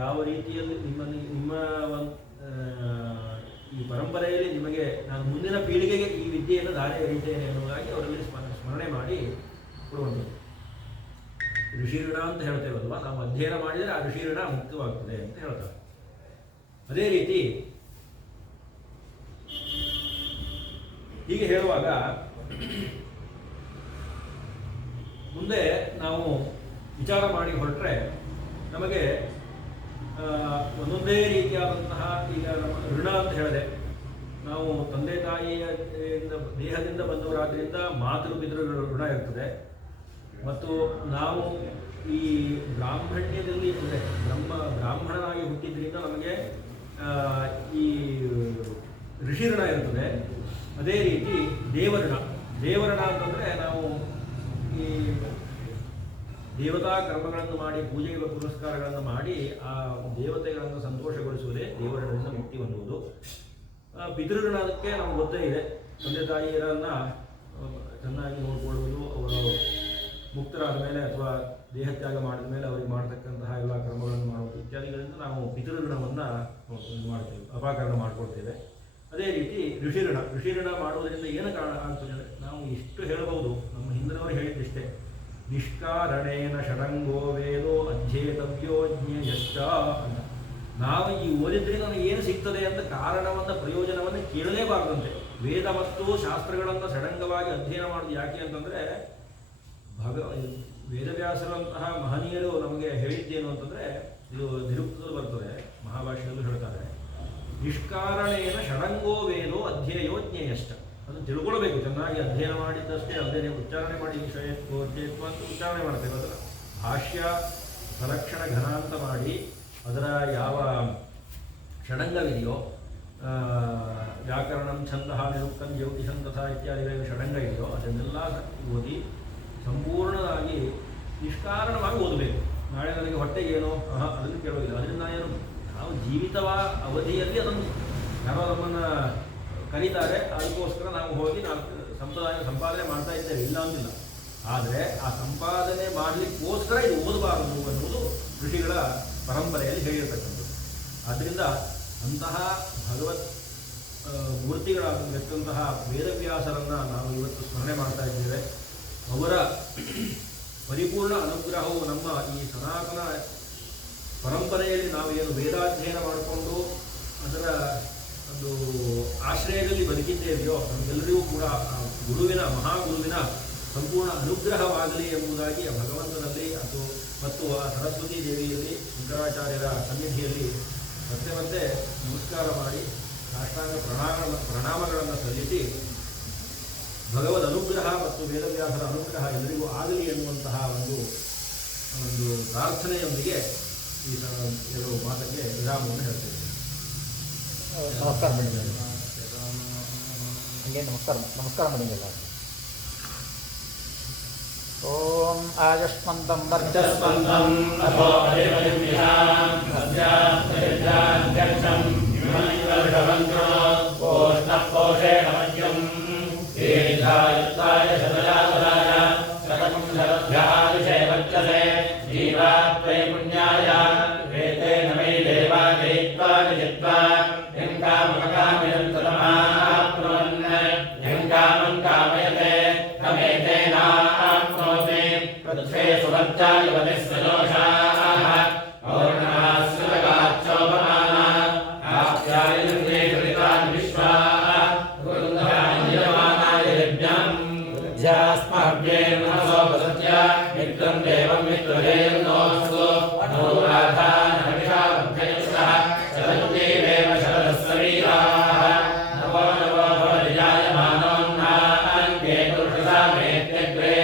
ಯಾವ ರೀತಿಯಲ್ಲಿ ನಿಮ್ಮ ಈ ಪರಂಪರೆಯಲ್ಲಿ ನಿಮಗೆ ನಾನು ಮುಂದಿನ ಪೀಳಿಗೆಗೆ ಈ ವಿದ್ಯೆಯನ್ನು ದಾರಿ ಎರೆಯುತ್ತೇನೆ ಎನ್ನುವುದಾಗಿ ಅವರಲ್ಲಿ ಸ್ಮರಣೆ ಮಾಡಿ ಕೊಡುವಂಥದ್ದು. ಋಷಿಋಣ ಅಂತ ಹೇಳ್ತೇವಲ್ವ, ನಾವು ಅಧ್ಯಯನ ಮಾಡಿದರೆ ಆ ಋಷಿಋಣ ಮುಕ್ತವಾಗ್ತದೆ ಅಂತ ಹೇಳ್ತಾರೆ. ಅದೇ ರೀತಿ ಹೀಗೆ ಹೇಳುವಾಗ ಮುಂದೆ ನಾವು ವಿಚಾರ ಮಾಡಿ ಹೊರಟ್ರೆ ನಮಗೆ ಒಂದೊಂದೇ ರೀತಿಯಾದಂತಹ, ಈಗ ನಮ್ಮ ಋಣ ಅಂತ ಹೇಳಿದೆ, ನಾವು ತಂದೆ ತಾಯಿಯಿಂದ ದೇಹದಿಂದ ಬಂದವರಾದ್ರಿಂದ ಮಾತೃ ಪಿತೃ ಋಣ ಇರ್ತದೆ. ಮತ್ತು ನಾವು ಈ ಬ್ರಾಹ್ಮಣ್ಯದಲ್ಲಿ ಅಂದರೆ ಬ್ರಾಹ್ಮಣನಾಗಿ ಹುಟ್ಟಿದ್ರಿಂದ ನಮಗೆ ಈ ಋಷಿ ಋಣ ಇರ್ತದೆ. ಅದೇ ರೀತಿ ದೇವಋಣ ಅಂತಂದರೆ ನಾವು ಈ ದೇವತಾ ಕರ್ಮಗಳನ್ನು ಮಾಡಿ ಪೂಜೆ ಪುರಸ್ಕಾರಗಳನ್ನು ಮಾಡಿ ಆ ದೇವತೆಗಳನ್ನು ಸಂತೋಷಗೊಳಿಸುವುದೇ ದೇವಋಣದಿಂದ ಮುಕ್ತಿ ಹೊಂದುವುದು. ಪಿತೃಋಣಕ್ಕೆ ನಮ್ಗೆ ಗೊತ್ತೇ ಇದೆ, ತಂದೆ ತಾಯಿಯರನ್ನು ಚೆನ್ನಾಗಿ ನೋಡಿಕೊಳ್ಳುವುದು, ಅವರು ಮುಕ್ತರಾದ ಮೇಲೆ ಅಥವಾ ದೇಹತ್ಯಾಗ ಮಾಡಿದ ಮೇಲೆ ಅವರಿಗೆ ಮಾಡತಕ್ಕಂತಹ ಎಲ್ಲ ಕ್ರಮಗಳನ್ನು ಮಾಡುವುದು ಇತ್ಯಾದಿಗಳಿಂದ ನಾವು ಪಿತೃಋಣವನ್ನು ಮಾಡ್ತೇವೆ, ಅಪಾಕರಣ ಮಾಡಿಕೊಡ್ತೇವೆ. ಅದೇ ರೀತಿ ಋಷಿಋಣ ಮಾಡುವುದರಿಂದ ಏನು ಕಾರಣ ಆಗ್ತದೆ ಅಂದರೆ ನಾವು ಇಷ್ಟು ಹೇಳಬಹುದು, ನಮ್ಮ ಹಿಂದಿನವರು ಹೇಳಿದ್ದಿಷ್ಟೇ, ನಿಷ್ಕಾರಣೇನ ಷಡಂಗೋ ವೇದೋ ಅಧ್ಯೇತವ್ಯೋ ಜ್ಞೇಯಶ್ಚ ಅಂತ. ನಾವು ಈ ಓದಿದ್ರಿಂದ ನನಗೆ ಏನು ಸಿಗ್ತದೆ ಅಂತ ಕಾರಣವನ್ನು ಪ್ರಯೋಜನವನ್ನು ಕೇಳಲೇಬಾರ್ದಂತೆ. ವೇದ ಮತ್ತು ಶಾಸ್ತ್ರಗಳನ್ನು ಷಡಂಗವಾಗಿ ಅಧ್ಯಯನ ಮಾಡೋದು ಯಾಕೆ ಅಂತಂದರೆ ವೇದವ್ಯಾಸರಂತಹ ಮಹನೀಯರು ನಮಗೆ ಹೇಳಿದ್ದೇನು ಅಂತಂದರೆ, ಇದು ನಿರುಕ್ತದಲ್ಲಿ ಬರ್ತದೆ, ಮಹಾಭಾಷ್ಯದಲ್ಲೂ ಹೇಳ್ತಾರೆ, ನಿಷ್ಕಾರಣೇನ ಷಡಂಗೋ ವೇದೋ ಅಧ್ಯೇಯೋ ಜ್ಞೇಯಶ್ಚ. ಅದನ್ನು ತಿಳ್ಕೊಳ್ಬೇಕು, ಚೆನ್ನಾಗಿ ಅಧ್ಯಯನ ಮಾಡಿದ್ದಷ್ಟೇ ಅಲ್ಲದೆ ಉಚ್ಚಾರಣೆ ಮಾಡಿ ವಿಷಯತ್ವ ಅಂತ ಉಚ್ಚಾರಣೆ ಮಾಡ್ತೇವೆ. ಅದರ ಭಾಷ್ಯ ಸಲಕ್ಷಣ ಘನ ಅಂತ ಮಾಡಿ ಅದರ ಯಾವ ಷಡಂಗವಿದೆಯೋ, ವ್ಯಾಕರಣಂ ಛಂದಃ ನಿರುಕ್ತಂ ಜ್ಯೋತಿಷಂ ತಥಾ ಇತ್ಯಾದಿಗಳಿಗೆ ಷಡಂಗ ಇದೆಯೋ ಅದನ್ನೆಲ್ಲ ಓದಿ ಸಂಪೂರ್ಣವಾಗಿ ನಿಷ್ಕಾರಣವಾಗಿ ಓದಬೇಕು. ನಾಳೆ ನನಗೆ ಹೊಟ್ಟೆಗೇನೋ ಅದನ್ನು ಕೇಳೋದಿಲ್ಲ. ಅದರಿಂದ ನಾವು ಜೀವಿತವ ಅವಧಿಯಲ್ಲಿ ಅದನ್ನು ಯಾರೋ ನಮ್ಮನ್ನು ಕರೀತಾರೆ, ಅದಕ್ಕೋಸ್ಕರ ನಾವು ಹೋಗಿ ನಾವು ಸಂಪಾದನೆ ಮಾಡ್ತಾ ಇದ್ದೇವೆ, ಇಲ್ಲ ಅಂತಿಲ್ಲ. ಆದರೆ ಆ ಸಂಪಾದನೆ ಮಾಡಲಿಕ್ಕೋಸ್ಕರ ಇದು ಓದಬಾರದು ಅನ್ನುವುದು ಋಷಿಗಳ ಪರಂಪರೆಯಲ್ಲಿ ಹೇಳಿರ್ತಕ್ಕಂಥದ್ದು. ಆದ್ದರಿಂದ ಅಂತಹ ಭಗವತ್ ಮೂರ್ತಿಗಳಾಗಿರ್ತಕ್ಕಂತಹ ವೇದವ್ಯಾಸರನ್ನು ನಾವು ಇವತ್ತು ಸ್ಮರಣೆ ಮಾಡ್ತಾ ಇದ್ದೇವೆ. ಅವರ ಪರಿಪೂರ್ಣ ಅನುಗ್ರಹವು ನಮ್ಮ ಈ ಸನಾತನ ಪರಂಪರೆಯಲ್ಲಿ ನಾವು ಏನು ವೇದಾಧ್ಯಯನ ಮಾಡಿಕೊಂಡು ಅದರ ಒಂದು ಆಶ್ರಯದಲ್ಲಿ ಬದುಕಿದ್ದೇವೆಯೋ ನಮಗೆಲ್ಲರಿಗೂ ಕೂಡ ಗುರುವಿನ ಮಹಾಗುರುವಿನ ಸಂಪೂರ್ಣ ಅನುಗ್ರಹವಾಗಲಿ ಎಂಬುದಾಗಿ ಆ ಭಗವಂತನಲ್ಲಿ ಮತ್ತು ಆ ಸರಸ್ವತೀ ದೇವಿಯಲ್ಲಿ ಶಂಕರಾಚಾರ್ಯರ ಸನ್ನಿಧಿಯಲ್ಲಿ ಮತ್ತೆ ಮತ್ತೆ ನಮಸ್ಕಾರ ಮಾಡಿ ಸಾಷ್ಟಾಂಗ ಪ್ರಣಾಮಗಳನ್ನು ಸಲ್ಲಿಸಿ ಭಗವದ್ ಅನುಗ್ರಹ ಮತ್ತು ವೇದವ್ಯಾಸರ ಅನುಗ್ರಹ ಎಲ್ಲರಿಗೂ ಆಗಲಿ ಎನ್ನುವಂತಹ ಒಂದು ಪ್ರಾರ್ಥನೆಯೊಂದಿಗೆ ಈ ಎರಡು ಮಾತಕ್ಕೆ ವಿರಾಮವನ್ನು ಹೇಳ್ತೇವೆ. ನಮಸ್ಕಾರ ಮಾಡಿದ್ದಲ್ಲ ಹಂಗೆ ನಮಸ್ಕಾರ ಮಾಡಿದ್ದಲ್ಲ. ಓಂ ಆಯುಷ್ಮಂತಂ ವರ್ಚಸ್ಮಂತಂ ಅಪೋ ಹರಿವಲಿಮ್ಯಾಂ ಸಸ್ಯಾಧ್ಯಕ್ಷಂ ಯುಮನಿವರ್ಷವಂತೋ ಕೋಷ್ಟಃ ಕೋಶೇಣ ಮಧ್ಯಂ ದೀರ್ಘಾಯುಕ್ತಾಯ ಶತಜಾತರಾಯ ಶತಕಂ ಶರದ್ಭ್ಯಾದಿಶೇ ವರ್ಚಸೆ जीवात्वै पुण्याय वेतेन वै देवा जयित्वा निजित्वा यं कामकामिनं तदमाप्नुवन् यं कामं कामयते तमेतेनाप्नोति पृथ्वे सुवर्चा युवतिः सजोषाः और्णः सुरगाच्छोभमाना आप्यायन्ते कृतान् विश्वाः वृन्दायमानाय यज्ञम् ध्यास्मभ्येन मनसो वसत्या मित्रं देवं मित्रदेवनोऽस्तु अनुराधानभिषाभ्ययुषः शतमुखीरेव शरदस्सवीराः नवो नवो भवति जायमानोऽन्नान्ये पुरुषसामेत्यग्रे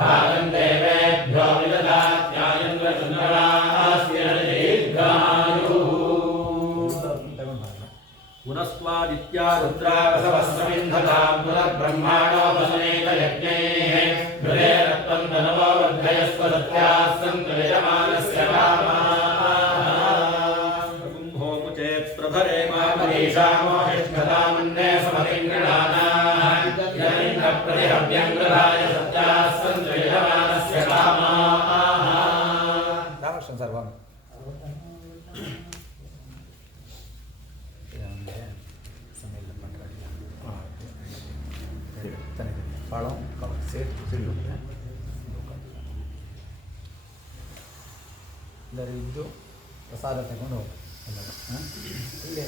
भागं देवेभ्यो विदधात्यायन्द्रचन्द्रवास्य दीर्घायुः पुनस्त्वादित्या रुद्रा वसवस्समिन्धतां पुनर्ब्रह्माणो वसनेत यज्ञैः हृदयरत्वं तनवो वर्धयस्व सत्याः सन्तु यजमानस्य कामाः कुम्भो मुचे प्रभरे मामरीषामोहिष्ठतामन्ये समतिङ्गणानाः यमिन्द्रप्रतिहव्यं गृहाय सत्याः सन्तु यजमानस्य कामाः. रामकृष्ण सर्वम् பழம் சேர்த்து ಎಲ್ಲರೂ ಇದ್ದು ಪ್ರಸಾದ ತಗೊಂಡು ಹೋಗಿ ಇಲ್ಲೇ